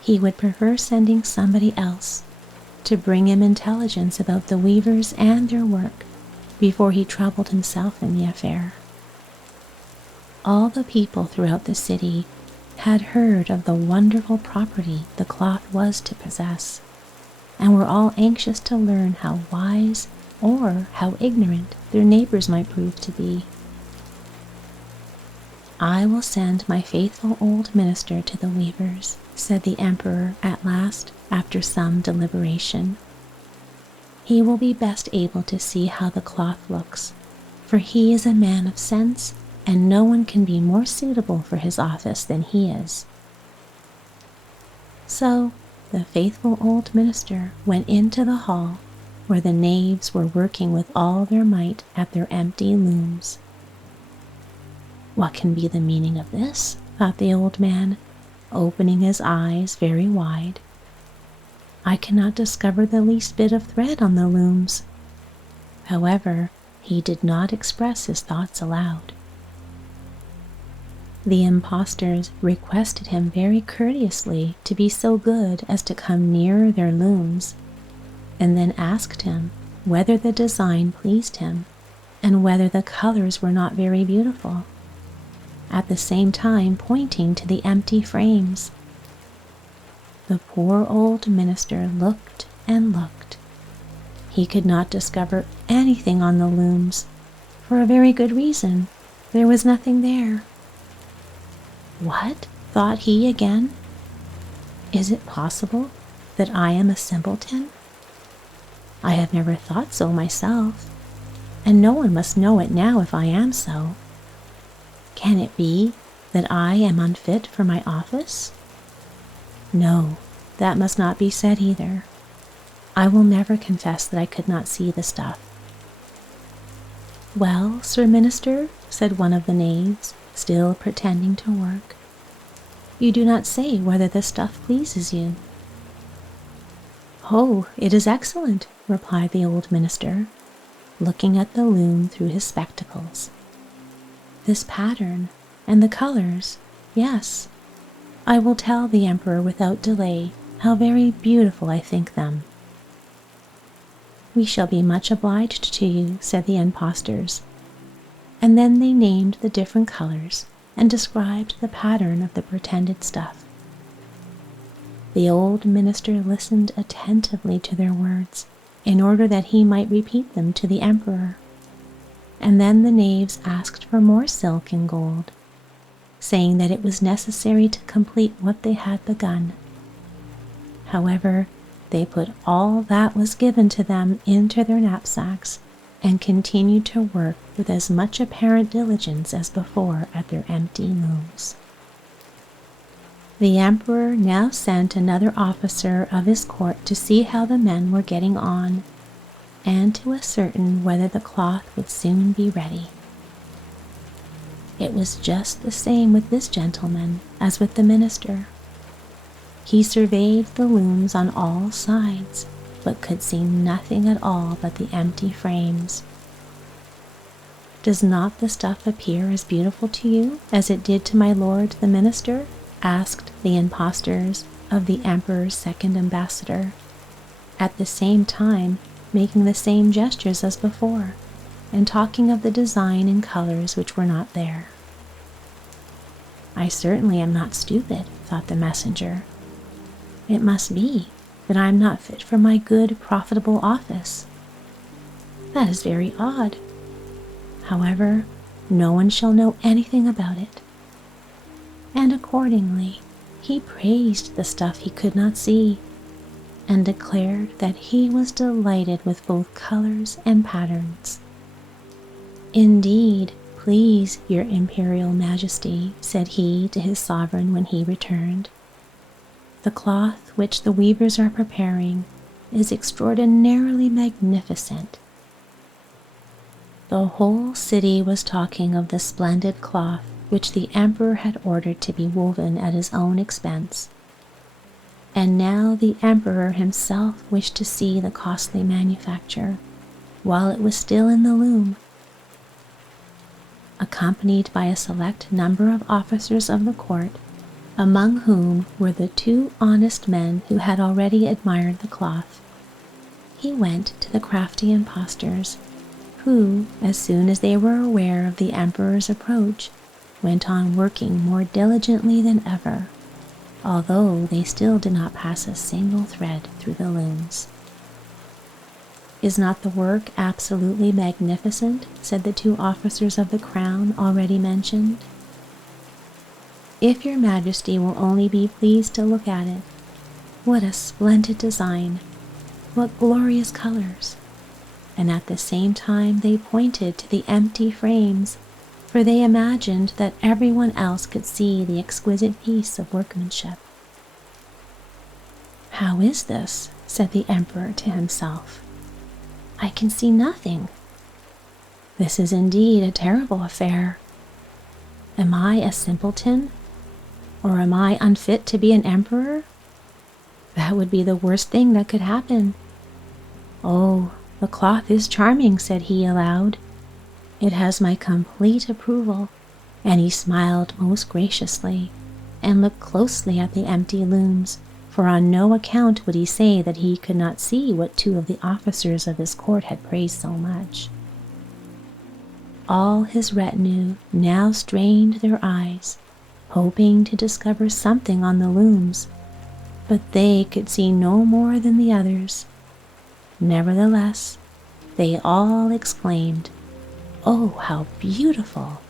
he would prefer sending somebody else to bring him intelligence about the weavers and their work before he troubled himself in the affair. All the people throughout the city had heard of the wonderful property the cloth was to possess, and were all anxious to learn how wise or how ignorant their neighbors might prove to be. I will send my faithful old minister to the weavers, said the emperor at last, after some deliberation. He will be best able to see how the cloth looks, for he is a man of sense, and no one can be more suitable for his office than he is. So the faithful old minister went into the hall, where the knaves were working with all their might at their empty looms. What can be the meaning of this? Thought the old man, opening his eyes very wide. I cannot discover the least bit of thread on the looms. However, he did not express his thoughts aloud. The impostors requested him very courteously to be so good as to come nearer their looms, and then asked him whether the design pleased him and whether the colors were not very beautiful, at the same time pointing to the empty frames. The poor old minister looked and looked. He could not discover anything on the looms, for a very good reason. There was nothing there. What? Thought he again. Is it possible that I am a simpleton? I have never thought so myself, and no one must know it now if I am so. Can it be that I am unfit for my office? No, that must not be said either. I will never confess that I could not see the stuff. Well, Sir Minister, said one of the knaves, still pretending to work, you do not say whether the stuff pleases you. Oh, it is excellent, replied the old minister, looking at the loom through his spectacles. This pattern and the colors, yes. I will tell the emperor without delay how very beautiful I think them. We shall be much obliged to you, said the impostors, and then they named the different colors and described the pattern of the pretended stuff. The old minister listened attentively to their words in order that he might repeat them to the emperor, and then the knaves asked for more silk and gold, saying that it was necessary to complete what they had begun. However, they put all that was given to them into their knapsacks and continued to work with as much apparent diligence as before at their empty looms. The emperor now sent another officer of his court to see how the men were getting on, and to ascertain whether the cloth would soon be ready. It was just the same with this gentleman as with the minister. He surveyed the looms on all sides, but could see nothing at all but the empty frames. Does not the stuff appear as beautiful to you as it did to my lord the minister? Asked the impostors of the emperor's second ambassador, at the same time making the same gestures as before, and talking of the design and colors which were not there. I certainly am not stupid, thought the messenger. It must be that I am not fit for my good, profitable office. That is very odd. However, no one shall know anything about it. And accordingly, he praised the stuff he could not see, and declared that he was delighted with both colors and patterns. Indeed, please, your imperial majesty, said he to his sovereign when he returned, the cloth which the weavers are preparing is extraordinarily magnificent. The whole city was talking of the splendid cloth which the emperor had ordered to be woven at his own expense, and now the emperor himself wished to see the costly manufacture while it was still in the loom. Accompanied by a select number of officers of the court, among whom were the two honest men who had already admired the cloth, he went to the crafty impostors, who, as soon as they were aware of the emperor's approach, went on working more diligently than ever, although they still did not pass a single thread through the looms. Is not the work absolutely magnificent? Said the two officers of the crown already mentioned. If your majesty will only be pleased to look at it, what a splendid design, what glorious colors! And at the same time they pointed to the empty frames, for they imagined that everyone else could see the exquisite piece of workmanship. How is this? Said the emperor to himself. I can see nothing. This is indeed a terrible affair. Am I a simpleton? Or am I unfit to be an emperor? That would be the worst thing that could happen. Oh, the cloth is charming, said he aloud. It has my complete approval, and he smiled most graciously and looked closely at the empty looms, for on no account would he say that he could not see what two of the officers of his court had praised so much. All his retinue now strained their eyes, hoping to discover something on the looms, but they could see no more than the others. Nevertheless, they all exclaimed, "Oh, how beautiful!"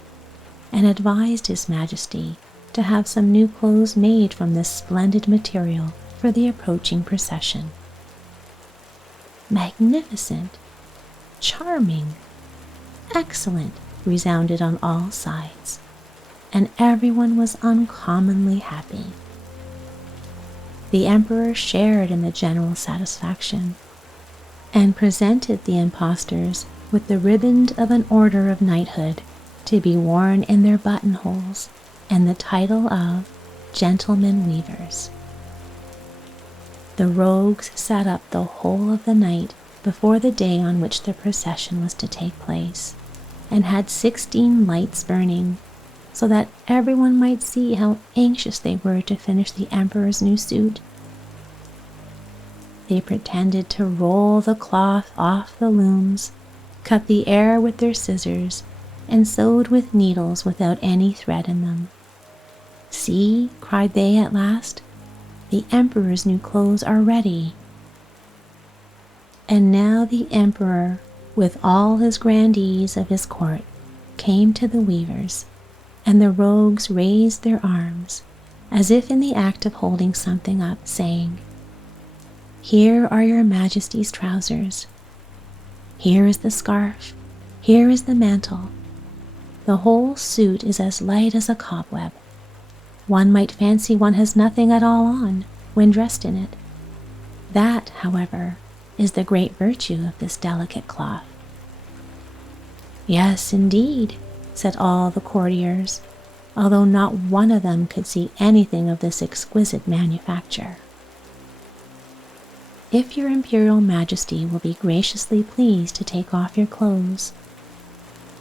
and advised His Majesty to have some new clothes made from this splendid material for the approaching procession. Magnificent, charming, excellent resounded on all sides, and everyone was uncommonly happy. The Emperor shared in the general satisfaction, and presented the impostors with the riband of an order of knighthood to be worn in their buttonholes, and the title of Gentlemen Weavers. The rogues sat up the whole of the night before the day on which the procession was to take place, and had 16 lights burning, so that everyone might see how anxious they were to finish the Emperor's new suit. They pretended to roll the cloth off the looms, cut the air with their scissors, and sewed with needles without any thread in them. "See," cried they at last, "the Emperor's new clothes are ready." And now the Emperor, with all his grandees of his court, came to the weavers, and the rogues raised their arms, as if in the act of holding something up, saying, "Here are your Majesty's trousers. Here is the scarf. Here is the mantle. The whole suit is as light as a cobweb. One might fancy one has nothing at all on when dressed in it. That, however, is the great virtue of this delicate cloth." "Yes, indeed," said all the courtiers, although not one of them could see anything of this exquisite manufacture. "If your Imperial Majesty will be graciously pleased to take off your clothes,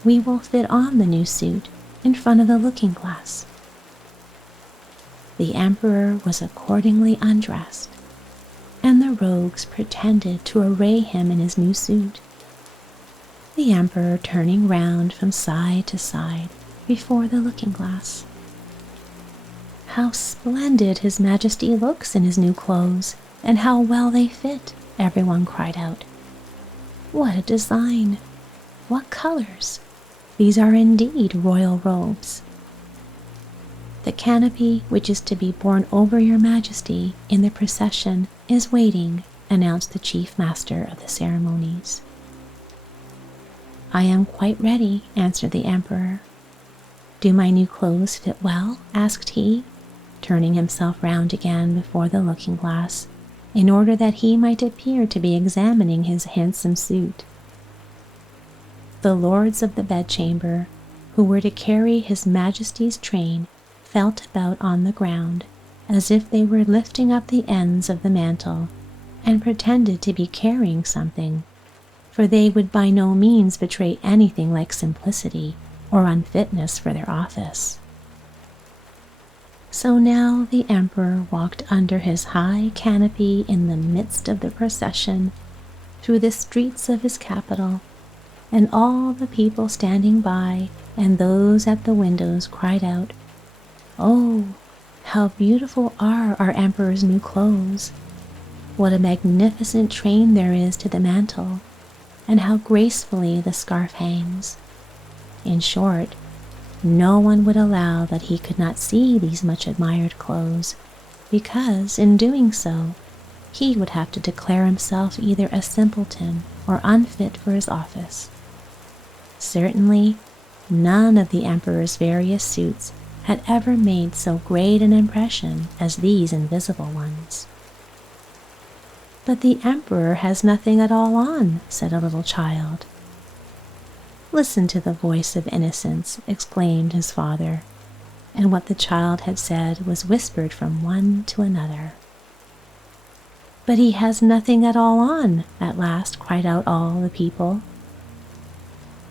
we will fit on the new suit in front of the looking-glass." The Emperor was accordingly undressed, and the rogues pretended to array him in his new suit, the Emperor turning round from side to side before the looking-glass. "How splendid His Majesty looks in his new clothes, and how well they fit!" everyone cried out. "What a design! What colors! These are indeed royal robes." "The canopy which is to be borne over your Majesty in the procession is waiting," announced the chief master of the ceremonies. "I am quite ready," answered the Emperor. "Do my new clothes fit well?" asked he, turning himself round again before the looking-glass, in order that he might appear to be examining his handsome suit. The lords of the bedchamber, who were to carry His Majesty's train, felt about on the ground as if they were lifting up the ends of the mantle, and pretended to be carrying something, for they would by no means betray anything like simplicity or unfitness for their office. So now the Emperor walked under his high canopy in the midst of the procession through the streets of his capital, and all the people standing by and those at the windows cried out, "Oh, how beautiful are our Emperor's new clothes! What a magnificent train there is to the mantle, and how gracefully the scarf hangs!" In short, no one would allow that he could not see these much admired clothes, because, in doing so, he would have to declare himself either a simpleton or unfit for his office. Certainly, none of the Emperor's various suits had ever made so great an impression as these invisible ones. "But the Emperor has nothing at all on," said a little child. "Listen to the voice of innocence," exclaimed his father, and what the child had said was whispered from one to another. "But he has nothing at all on," at last cried out all the people.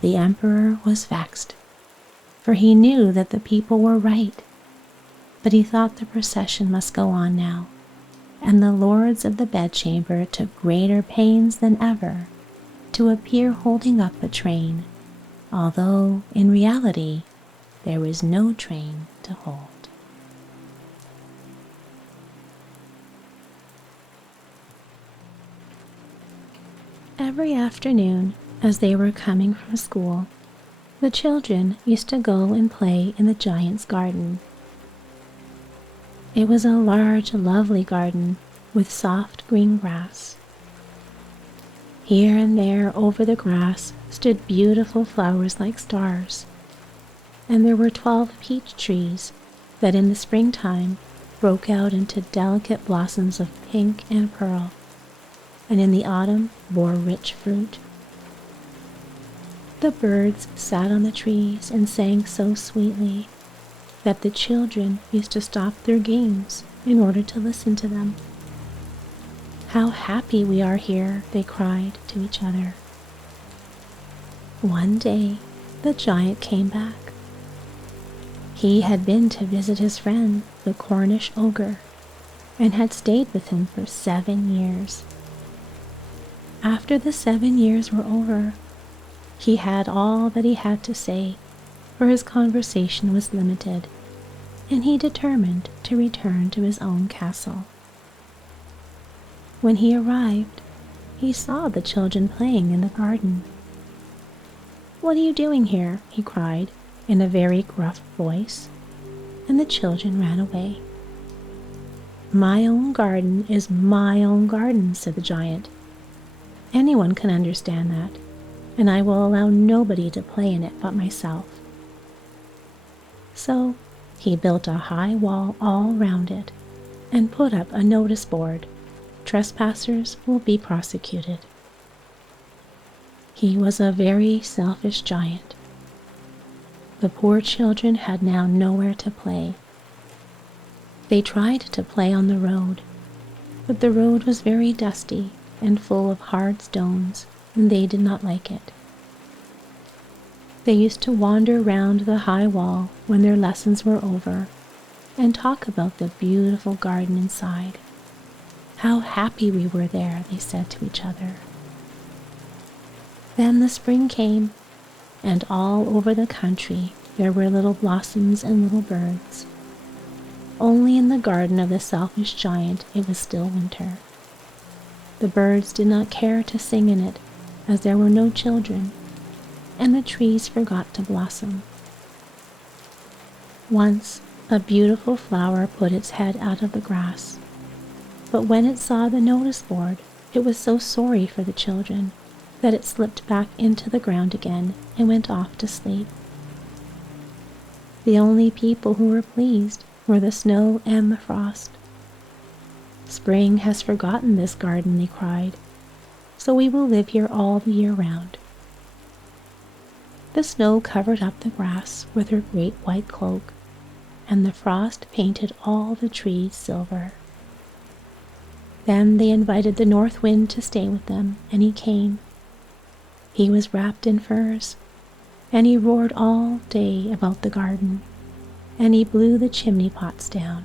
The Emperor was vexed. for he knew that the people were right. But he thought the procession must go on now, and the lords of the bedchamber took greater pains than ever to appear holding up a train, although in reality there was no train to hold. Every afternoon, as they were coming from school, the children used to go and play in the giant's garden. It was a large, lovely garden with soft green grass. Here and there over the grass stood beautiful flowers like stars, and there were 12 peach trees that in the springtime broke out into delicate blossoms of pink and pearl, and in the autumn bore rich fruit. The birds sat on the trees and sang so sweetly that the children used to stop their games in order to listen to them. "How happy we are here," they cried to each other. One day, the giant came back. He had been to visit his friend, the Cornish ogre, and had stayed with him for 7 years. After the 7 years were over, he had all that he had to say, for his conversation was limited, and he determined to return to his own castle. When he arrived, he saw the children playing in the garden. "What are you doing here?" he cried in a very gruff voice, and the children ran away. "My own garden is my own garden," said the giant. "Anyone can understand that, and I will allow nobody to play in it but myself." So he built a high wall all round it and put up a notice board, "Trespassers will be prosecuted." He was a very selfish giant. The poor children had now nowhere to play. They tried to play on the road, but the road was very dusty and full of hard stones, and they did not like it. They used to wander round the high wall when their lessons were over and talk about the beautiful garden inside. "How happy we were there," they said to each other. Then the spring came, and all over the country there were little blossoms and little birds. Only in the garden of the selfish giant it was still winter. The birds did not care to sing in it, as there were no children, and the trees forgot to blossom. Once a beautiful flower put its head out of the grass, but when it saw the notice board, it was so sorry for the children that it slipped back into the ground again and went off to sleep. The only people who were pleased were the snow and the frost. "Spring has forgotten this garden," they cried, "so we will live here all the year round." The snow covered up the grass with her great white cloak, and the frost painted all the trees silver. Then they invited the north wind to stay with them, and he came. He was wrapped in furs, and he roared all day about the garden, and he blew the chimney pots down.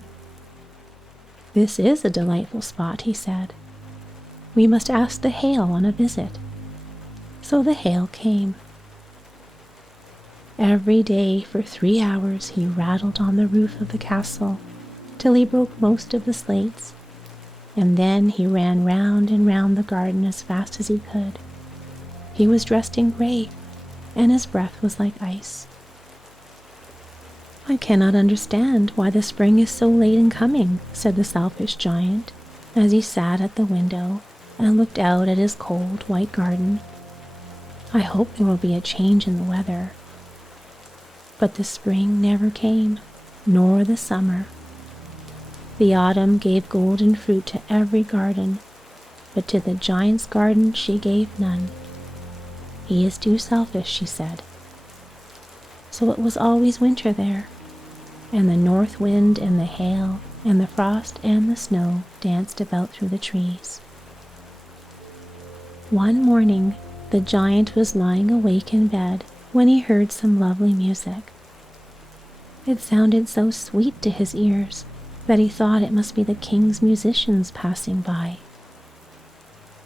"This is a delightful spot," he said. "We must ask the hail on a visit." So the hail came. Every day for 3 hours he rattled on the roof of the castle till he broke most of the slates, and then he ran round and round the garden as fast as he could. He was dressed in gray, and his breath was like ice. "I cannot understand why the spring is so late in coming," said the selfish giant, as he sat at the window and looked out at his cold white garden. "I hope there will be a change in the weather." But the spring never came, nor the summer. The autumn gave golden fruit to every garden, but to the giant's garden she gave none. "He is too selfish," she said. So it was always winter there, and the north wind and the hail and the frost and the snow danced about through the trees. One morning, the giant was lying awake in bed when he heard some lovely music. It sounded so sweet to his ears that he thought it must be the king's musicians passing by.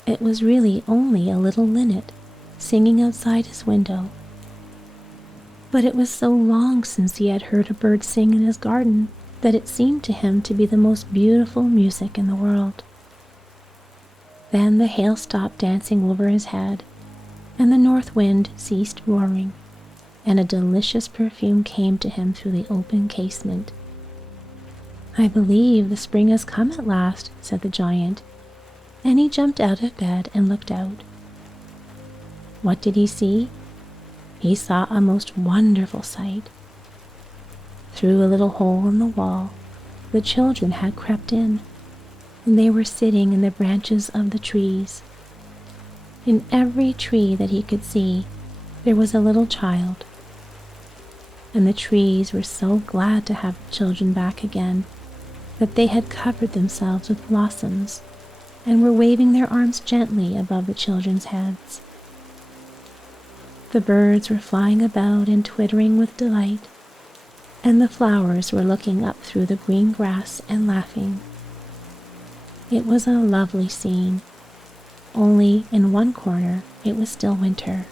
It was really only a little linnet singing outside his window. But it was so long since he had heard a bird sing in his garden that it seemed to him to be the most beautiful music in the world. Then the hail stopped dancing over his head, and the north wind ceased roaring, and a delicious perfume came to him through the open casement. "I believe the spring has come at last," said the giant, and he jumped out of bed and looked out. What did he see? He saw a most wonderful sight. Through a little hole in the wall, the children had crept in, and they were sitting in the branches of the trees. In every tree that he could see, there was a little child, and the trees were so glad to have the children back again that they had covered themselves with blossoms and were waving their arms gently above the children's heads. The birds were flying about and twittering with delight, and the flowers were looking up through the green grass and laughing. It was a lovely scene, only in one corner it was still winter.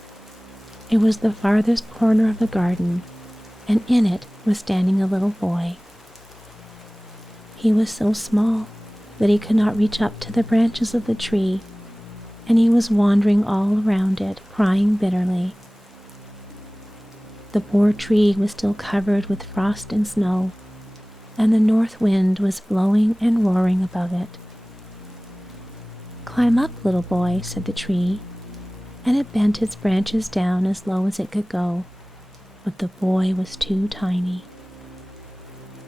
It was the farthest corner of the garden, and in it was standing a little boy. He was so small that he could not reach up to the branches of the tree, and he was wandering all around it, crying bitterly. The poor tree was still covered with frost and snow, and the north wind was blowing and roaring above it. "Climb up, little boy," said the tree, and it bent its branches down as low as it could go, but the boy was too tiny.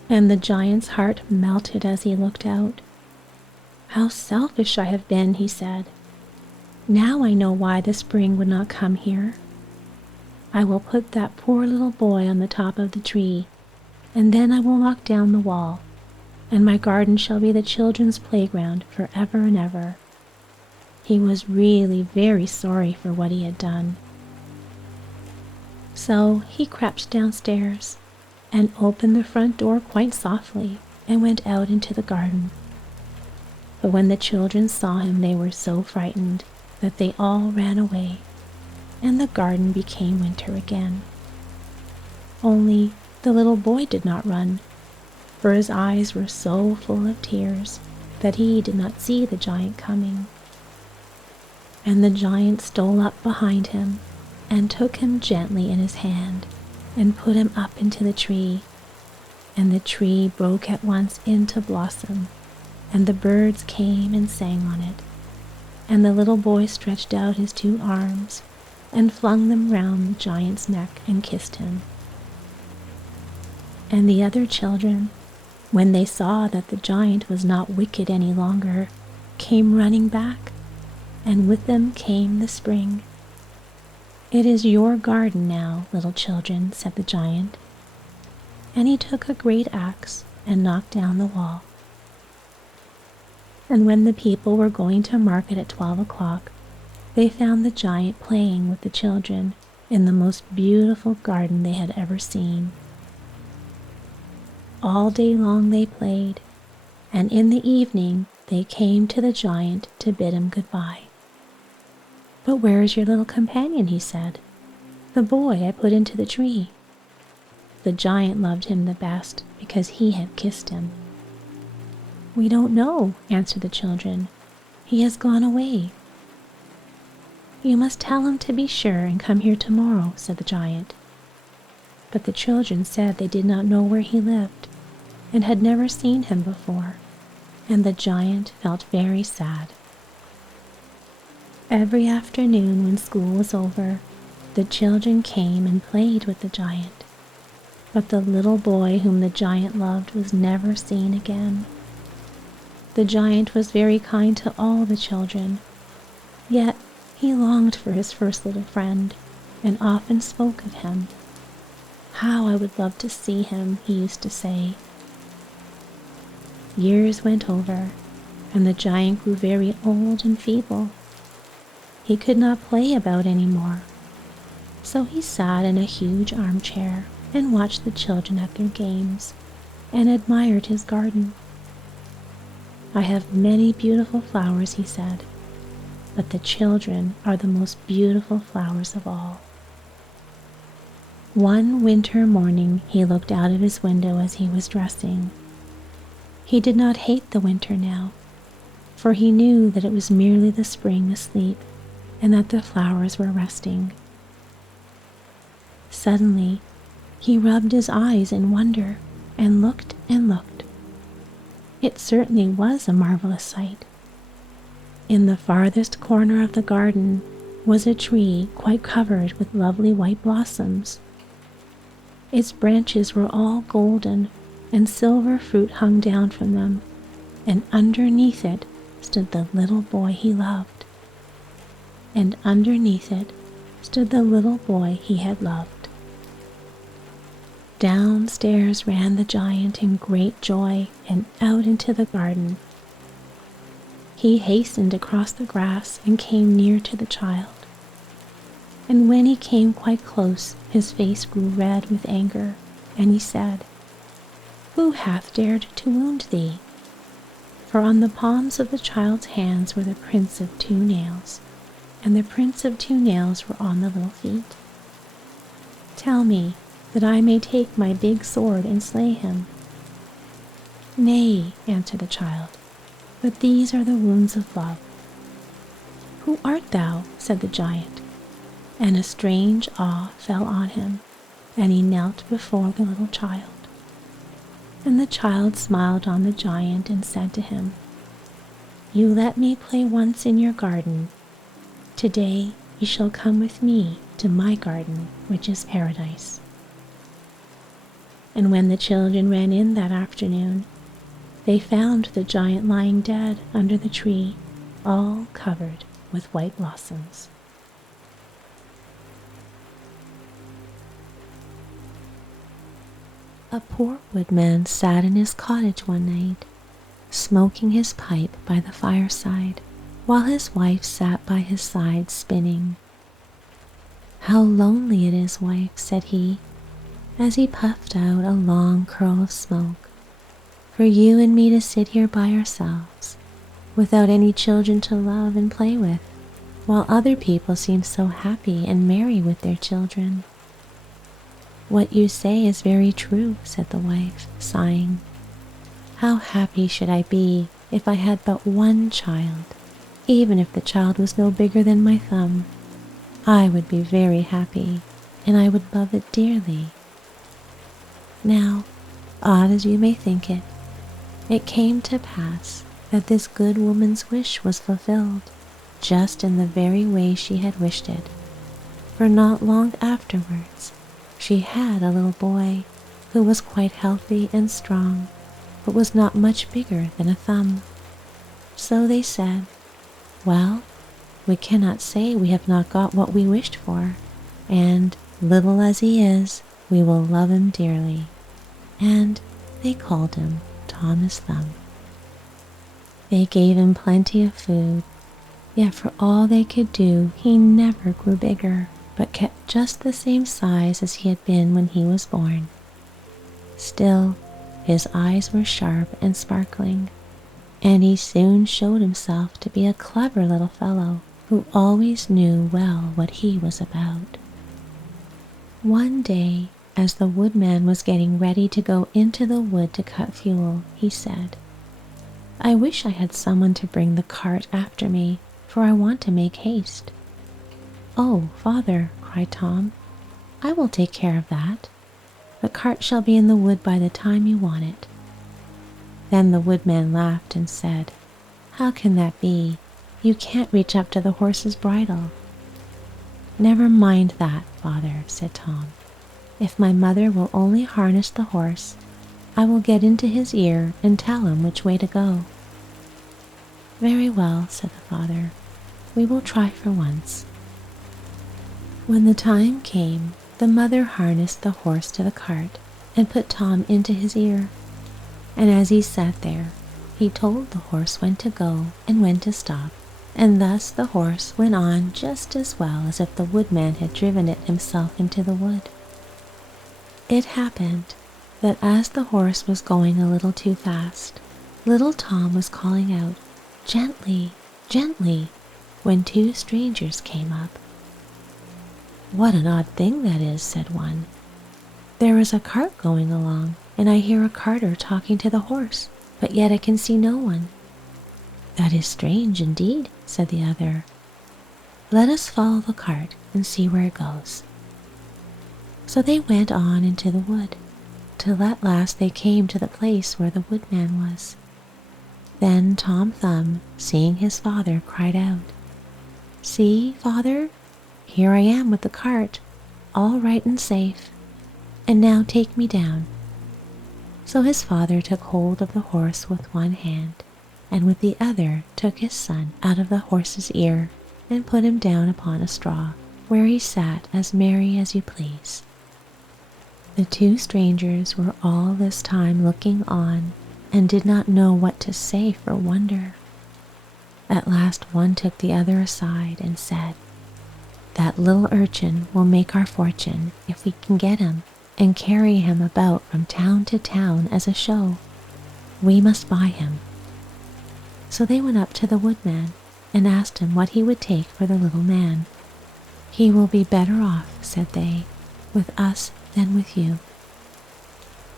And the giant's heart melted as he looked out. "How selfish I have been," he said. "Now I know why the spring would not come here. I will put that poor little boy on the top of the tree, and then I will knock down the wall, and my garden shall be the children's playground forever and ever." He was really very sorry for what he had done. So he crept downstairs and opened the front door quite softly and went out into the garden. But when the children saw him, they were so frightened that they all ran away, and the garden became winter again. Only the little boy did not run, for his eyes were so full of tears that he did not see the giant coming. And the giant stole up behind him and took him gently in his hand and put him up into the tree, and the tree broke at once into blossom, and the birds came and sang on it, and the little boy stretched out his 2 arms and flung them round the giant's neck and kissed him. And the other children, when they saw that the giant was not wicked any longer, came running back, and with them came the spring. "It is your garden now, little children," said the giant, and he took a great axe and knocked down the wall. And when the people were going to market at 12 o'clock, they found the giant playing with the children in the most beautiful garden they had ever seen. All day long they played, and in the evening they came to the giant to bid him goodbye. "But where is your little companion?" he said. "The boy I put into the tree." The giant loved him the best because he had kissed him. "We don't know," answered the children. "He has gone away." "You must tell him to be sure and come here tomorrow," said the giant. But the children said they did not know where he lived and had never seen him before, and the giant felt very sad. Every afternoon when school was over, the children came and played with the giant, but the little boy whom the giant loved was never seen again. The giant was very kind to all the children, yet he longed for his first little friend and often spoke of him. "How I would love to see him," he used to say. Years went over, and the giant grew very old and feeble. He could not play about any more, so he sat in a huge armchair and watched the children at their games and admired his garden. "I have many beautiful flowers," he said, "but the children are the most beautiful flowers of all." One winter morning he looked out of his window as he was dressing. He did not hate the winter now, for he knew that it was merely the spring asleep and that the flowers were resting. Suddenly, he rubbed his eyes in wonder and looked and looked. It certainly was a marvelous sight. In the farthest corner of the garden was a tree quite covered with lovely white blossoms. Its branches were all golden, and silver fruit hung down from them, and underneath it stood the little boy he loved. And underneath it stood the little boy he had loved. Downstairs ran the giant in great joy and out into the garden. He hastened across the grass and came near to the child. And when he came quite close, his face grew red with anger, and he said, "Who hath dared to wound thee?" For on the palms of the child's hands were the prints of 2 nails, and the prints of 2 nails were on the little feet. "Tell me, that I may take my big sword and slay him." "Nay," answered the child, "but these are the wounds of love." "Who art thou?" said the giant, and a strange awe fell on him, and he knelt before the little child. And the child smiled on the giant and said to him, "You let me play once in your garden. Today you shall come with me to my garden, which is paradise." And when the children ran in that afternoon, they found the giant lying dead under the tree, all covered with white blossoms. A poor woodman sat in his cottage one night, smoking his pipe by the fireside, while his wife sat by his side spinning. "How lonely it is, wife," said he, as he puffed out a long curl of smoke, "for you and me to sit here by ourselves, without any children to love and play with, while other people seem so happy and merry with their children." "What you say is very true," said the wife, sighing. "How happy should I be if I had but one child, even if the child was no bigger than my thumb. I would be very happy, and I would love it dearly." Now, odd as you may think it, it came to pass that this good woman's wish was fulfilled, just in the very way she had wished it, for not long afterwards she had a little boy who was quite healthy and strong, but was not much bigger than a thumb. So they said, "Well, we cannot say we have not got what we wished for, and, little as he is, we will love him dearly." And they called him Thomas Thumb. They gave him plenty of food, yet for all they could do, he never grew bigger, but kept just the same size as he had been when he was born. Still, his eyes were sharp and sparkling, and he soon showed himself to be a clever little fellow who always knew well what he was about. One day, as the woodman was getting ready to go into the wood to cut fuel, he said, "I wish I had someone to bring the cart after me, for I want to make haste." "Oh, father," cried Tom, "I will take care of that. The cart shall be in the wood by the time you want it." Then the woodman laughed and said, "How can that be? You can't reach up to the horse's bridle." "Never mind that, father," said Tom. "If my mother will only harness the horse, I will get into his ear and tell him which way to go." "Very well," said the father. "We will try for once." When the time came, the mother harnessed the horse to the cart and put Tom into his ear. And as he sat there, he told the horse when to go and when to stop, and thus the horse went on just as well as if the woodman had driven it himself into the wood. It happened that as the horse was going a little too fast, little Tom was calling out, "Gently, gently," when two strangers came up. "What an odd thing that is," said one. "There is a cart going along, and I hear a carter talking to the horse, but yet I can see no one." "That is strange indeed," said the other. "Let us follow the cart and see where it goes." So they went on into the wood, till at last they came to the place where the woodman was. Then Tom Thumb, seeing his father, cried out, "See, father, here I am with the cart, all right and safe, and now take me down." So his father took hold of the horse with one hand, and with the other took his son out of the horse's ear and put him down upon a straw, where he sat as merry as you please. The two strangers were all this time looking on and did not know what to say for wonder. At last one took the other aside and said, "That little urchin will make our fortune if we can get him and carry him about from town to town as a show. We must buy him." So they went up to the woodman and asked him what he would take for the little man. "He will be better off," said they, "with us than with you."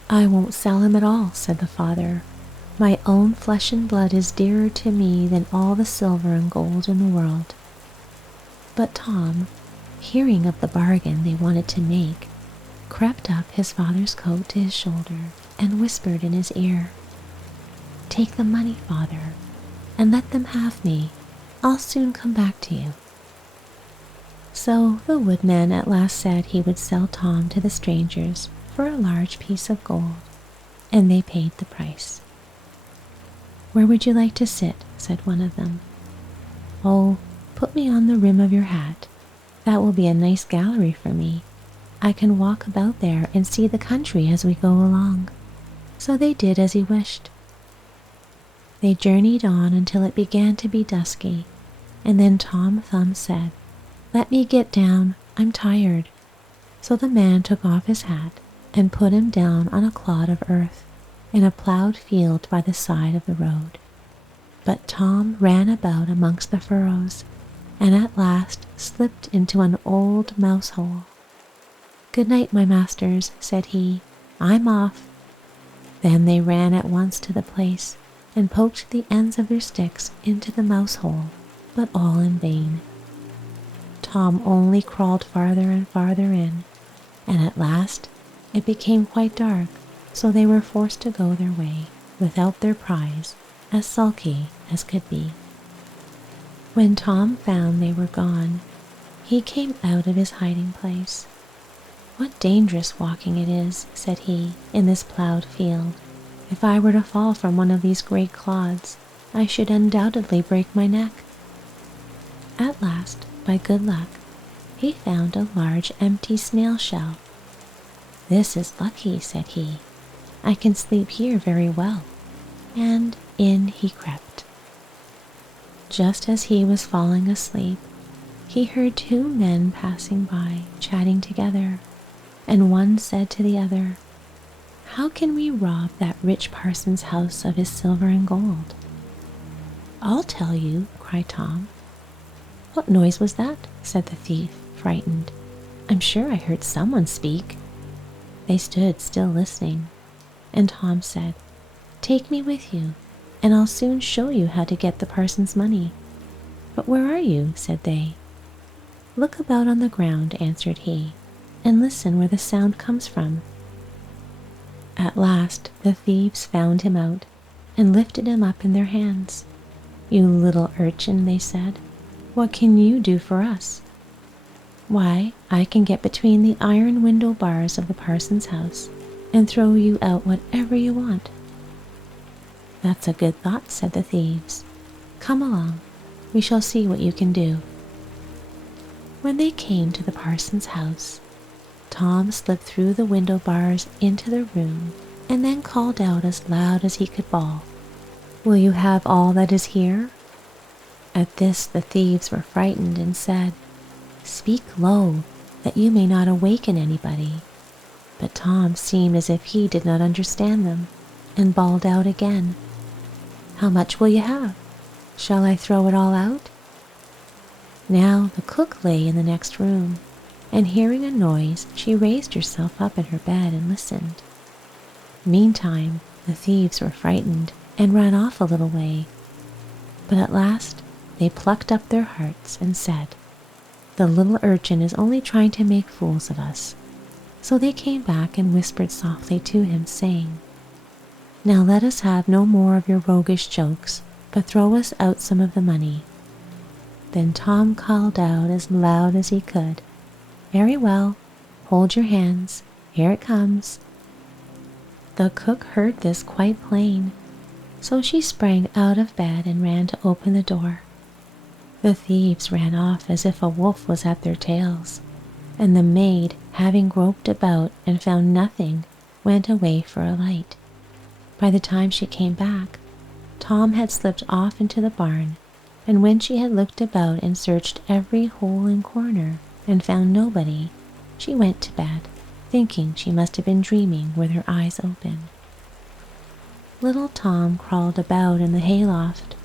"I won't sell him at all," said the father. "My own flesh and blood is dearer to me than all the silver and gold in the world." But Tom, hearing of the bargain they wanted to make, crept up his father's coat to his shoulder and whispered in his ear, "Take the money, father, and let them have me. I'll soon come back to you." So the woodman at last said he would sell Tom to the strangers for a large piece of gold, and they paid the price. "Where would you like to sit?" said one of them. "Oh, put me on the rim of your hat. That will be a nice gallery for me. I can walk about there and see the country as we go along." So they did as he wished. They journeyed on until it began to be dusky, and then Tom Thumb said, "Let me get down, I'm tired." So the man took off his hat and put him down on a clod of earth in a plowed field by the side of the road. But Tom ran about amongst the furrows, and at last slipped into an old mouse hole. "Good night, my masters," said he, "I'm off." Then they ran at once to the place and poked the ends of their sticks into the mouse hole, but all in vain. Tom only crawled farther and farther in, and at last it became quite dark, so they were forced to go their way without their prize, as sulky as could be. When Tom found they were gone, he came out of his hiding place. "What dangerous walking it is," said he, "in this plowed field. If I were to fall from one of these great clods, I should undoubtedly break my neck." At last, by good luck, he found a large empty snail shell. "This is lucky," said he. "I can sleep here very well." And in he crept. Just as he was falling asleep, he heard two men passing by, chatting together, and one said to the other, "How can we rob that rich parson's house of his silver and gold?" "I'll tell you," cried Tom. "What noise was that?" said the thief, frightened. "I'm sure I heard someone speak." They stood still listening, and Tom said, "Take me with you, and I'll soon show you how to get the parson's money." "But where are you?" said they. "Look about on the ground," answered he, "and listen where the sound comes from." At last the thieves found him out and lifted him up in their hands. "You little urchin," they said, "what can you do for us?" "Why, I can get between the iron window bars of the parson's house and throw you out whatever you want." "That's a good thought," said the thieves. "Come along, we shall see what you can do." When they came to the parson's house, Tom slipped through the window bars into the room and then called out as loud as he could bawl, "Will you have all that is here?" At this the thieves were frightened and said, "Speak low, that you may not awaken anybody." But Tom seemed as if he did not understand them, and bawled out again, "How much will you have? Shall I throw it all out?" Now the cook lay in the next room, and hearing a noise, she raised herself up in her bed and listened. Meantime, the thieves were frightened and ran off a little way, but at last they plucked up their hearts and said, "The little urchin is only trying to make fools of us." So they came back and whispered softly to him, saying, "Now let us have no more of your roguish jokes, but throw us out some of the money." Then Tom called out as loud as he could, "Very well, hold your hands, here it comes." The cook heard this quite plain, so she sprang out of bed and ran to open the door. The thieves ran off as if a wolf was at their tails, and the maid, having groped about and found nothing, went away for a light. By the time she came back, Tom had slipped off into the barn, and when she had looked about and searched every hole and corner and found nobody, she went to bed, thinking she must have been dreaming with her eyes open. Little Tom crawled about in the hayloft,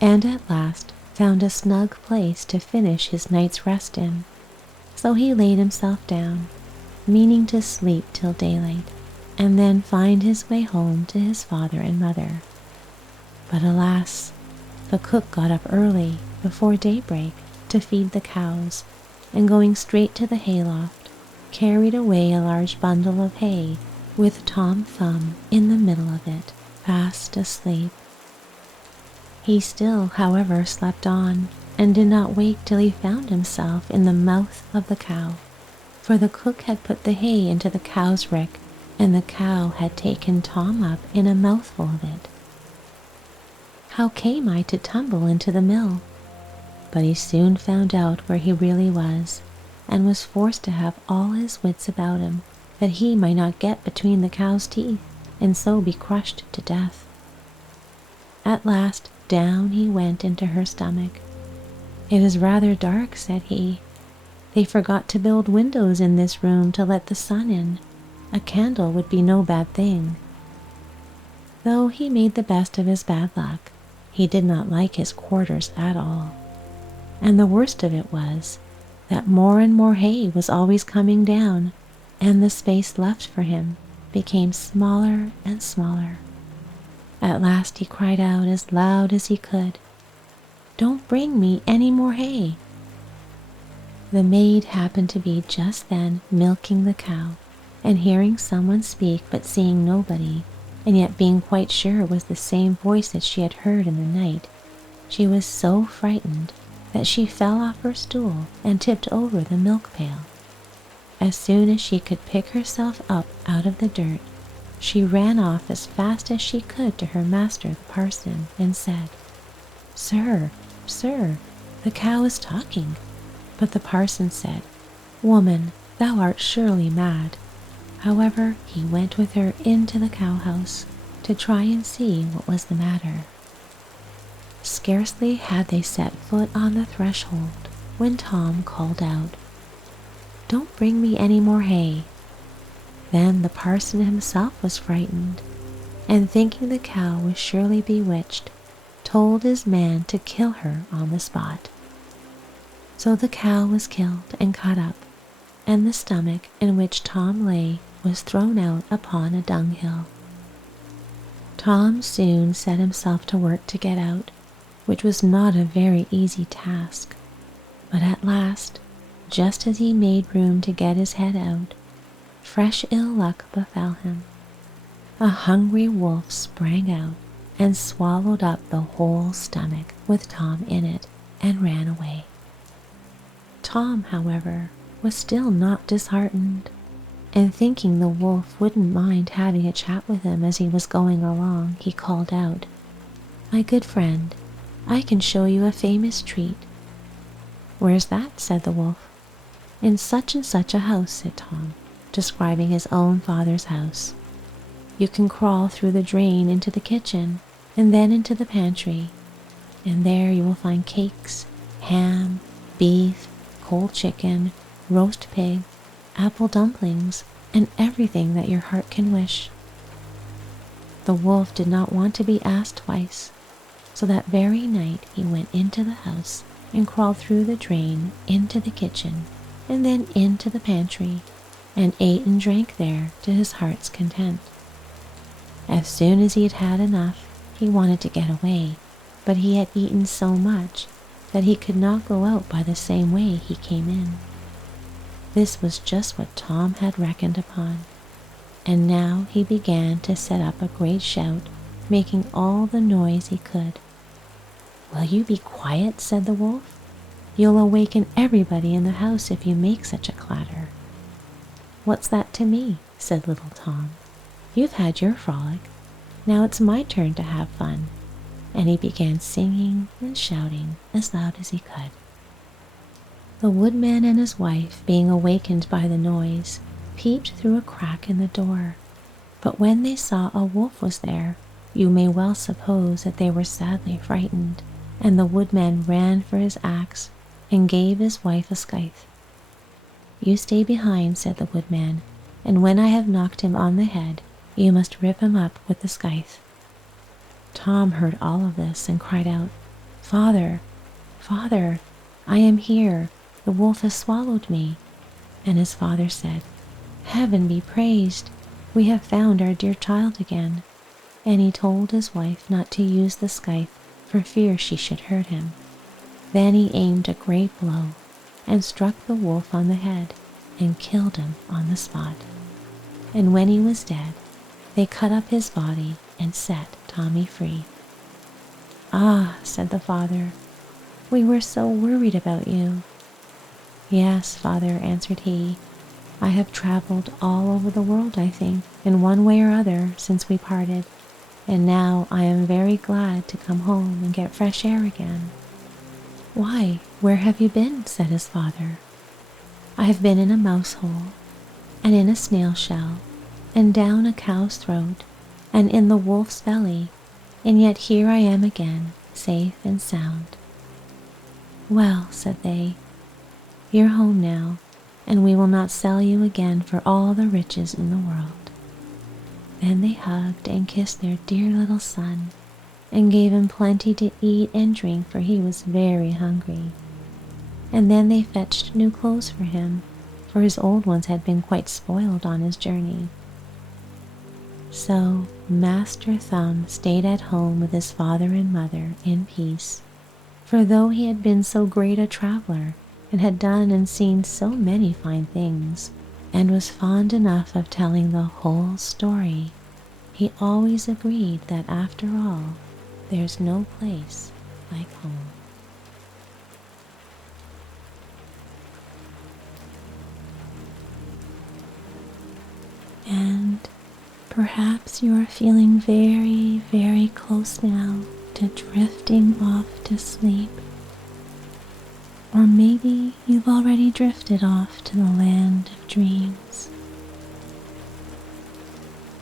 and at last found a snug place to finish his night's rest in. So he laid himself down, meaning to sleep till daylight, and then find his way home to his father and mother. But alas, the cook got up early, before daybreak, to feed the cows, and going straight to the hayloft, carried away a large bundle of hay, with Tom Thumb in the middle of it, fast asleep. He still, however, slept on, and did not wake till he found himself in the mouth of the cow, for the cook had put the hay into the cow's rick, and the cow had taken Tom up in a mouthful of it. How came I to tumble into the mill? But he soon found out where he really was, and was forced to have all his wits about him, that he might not get between the cow's teeth, and so be crushed to death. At last down he went into her stomach. "It is rather dark," said he. "They forgot to build windows in this room to let the sun in. A candle would be no bad thing." Though he made the best of his bad luck, he did not like his quarters at all. And the worst of it was that more and more hay was always coming down, and the space left for him became smaller and smaller. At last he cried out as loud as he could, "Don't bring me any more hay." The maid happened to be just then milking the cow, and hearing someone speak but seeing nobody, and yet being quite sure it was the same voice that she had heard in the night, she was so frightened that she fell off her stool and tipped over the milk pail. As soon as she could pick herself up out of the dirt, she ran off as fast as she could to her master the parson, and said, "Sir, sir, the cow is talking." But the parson said, "Woman, thou art surely mad." However, he went with her into the cowhouse to try and see what was the matter. Scarcely had they set foot on the threshold when Tom called out, "Don't bring me any more hay." Then the parson himself was frightened, and thinking the cow was surely bewitched, told his man to kill her on the spot. So the cow was killed and cut up, and the stomach in which Tom lay was thrown out upon a dunghill. Tom soon set himself to work to get out, which was not a very easy task, but at last, just as he made room to get his head out, fresh ill luck befell him. A hungry wolf sprang out and swallowed up the whole stomach with Tom in it and ran away. Tom, however, was still not disheartened, and thinking the wolf wouldn't mind having a chat with him as he was going along, he called out, "My good friend, I can show you a famous treat." "Where's that?" said the wolf. "In such and such a house," said Tom, describing his own father's house. "You can crawl through the drain into the kitchen, and then into the pantry, and there you will find cakes, ham, beef, cold chicken, roast pig, apple dumplings, and everything that your heart can wish." The wolf did not want to be asked twice, so that very night he went into the house and crawled through the drain into the kitchen and then into the pantry and ate and drank there to his heart's content. As soon as he had had enough, he wanted to get away, but he had eaten so much that he could not go out by the same way he came in. This was just what Tom had reckoned upon, and now he began to set up a great shout, making all the noise he could. "Will you be quiet?" said the wolf. "You'll awaken everybody in the house if you make such a clatter." "What's that to me?" said little Tom. "You've had your frolic. Now it's my turn to have fun." And he began singing and shouting as loud as he could. The woodman and his wife, being awakened by the noise, peeped through a crack in the door. But when they saw a wolf was there, you may well suppose that they were sadly frightened, and the woodman ran for his axe and gave his wife a scythe. "You stay behind," said the woodman, "and when I have knocked him on the head, you must rip him up with the scythe." Tom heard all of this and cried out, "Father, Father, I am here. The wolf has swallowed me." And his father said, "Heaven be praised. We have found our dear child again." And he told his wife not to use the scythe for fear she should hurt him. Then he aimed a great blow and struck the wolf on the head and killed him on the spot. And when he was dead, they cut up his body and set Tommy free. "Ah," said the father, "we were so worried about you." "Yes, father," answered he, "I have traveled all over the world, I think, in one way or other since we parted, and now I am very glad to come home and get fresh air again." "Why, where have you been?" said his father. "I have been in a mouse hole, and in a snail shell, and down a cow's throat, and in the wolf's belly, and yet here I am again, safe and sound." "Well," said they, "you're home now, and we will not sell you again for all the riches in the world." Then they hugged and kissed their dear little son, and gave him plenty to eat and drink, for he was very hungry. And then they fetched new clothes for him, for his old ones had been quite spoiled on his journey. So Master Thumb stayed at home with his father and mother in peace, for though he had been so great a traveler, and had done and seen so many fine things, and was fond enough of telling the whole story, he always agreed that after all, there's no place like home. And perhaps you are feeling very, very close now to drifting off to sleep. Or maybe you've already drifted off to the land of dreams.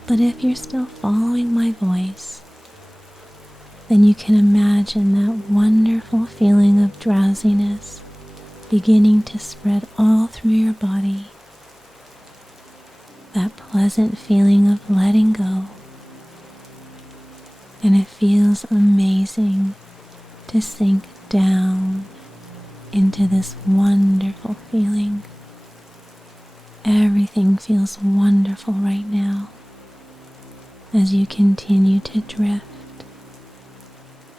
But if you're still following my voice, then you can imagine that wonderful feeling of drowsiness beginning to spread all through your body. That pleasant feeling of letting go. And it feels amazing to sink down into this wonderful feeling. Everything feels wonderful right now as you continue to drift,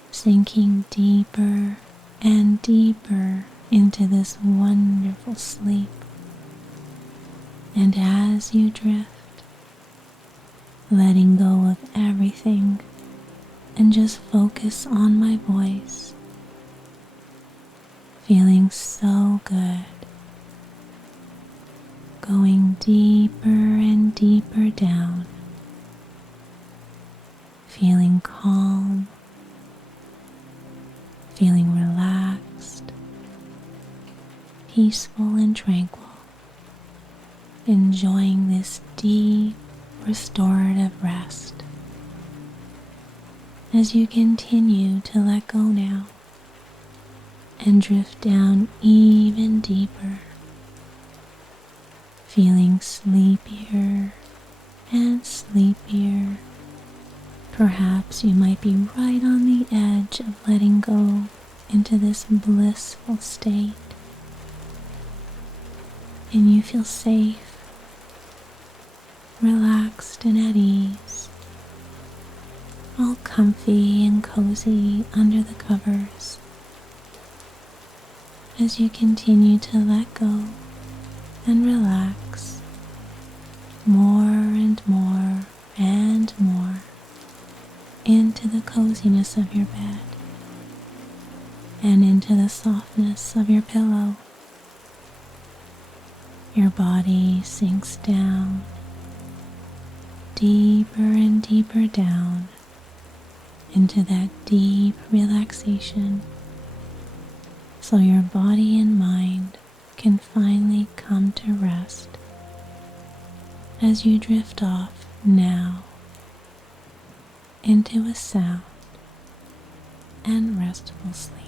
sinking deeper and deeper into this wonderful sleep. And as you drift, letting go of everything and just focus on my voice, feeling so good, going deeper and deeper down, feeling calm, feeling relaxed, peaceful and tranquil, enjoying this deep, restorative rest. As you continue to let go now and drift down even deeper, feeling sleepier Perhaps you might be right on the edge of letting go into this blissful state, and you feel safe, relaxed, and at ease, all comfy and cozy under the covers as you continue to let go and relax more and more and more into the coziness of your bed and into the softness of your pillow. Your body sinks down, deeper and deeper down into that deep relaxation, so your body and mind can finally come to rest as you drift off now into a sound and restful sleep.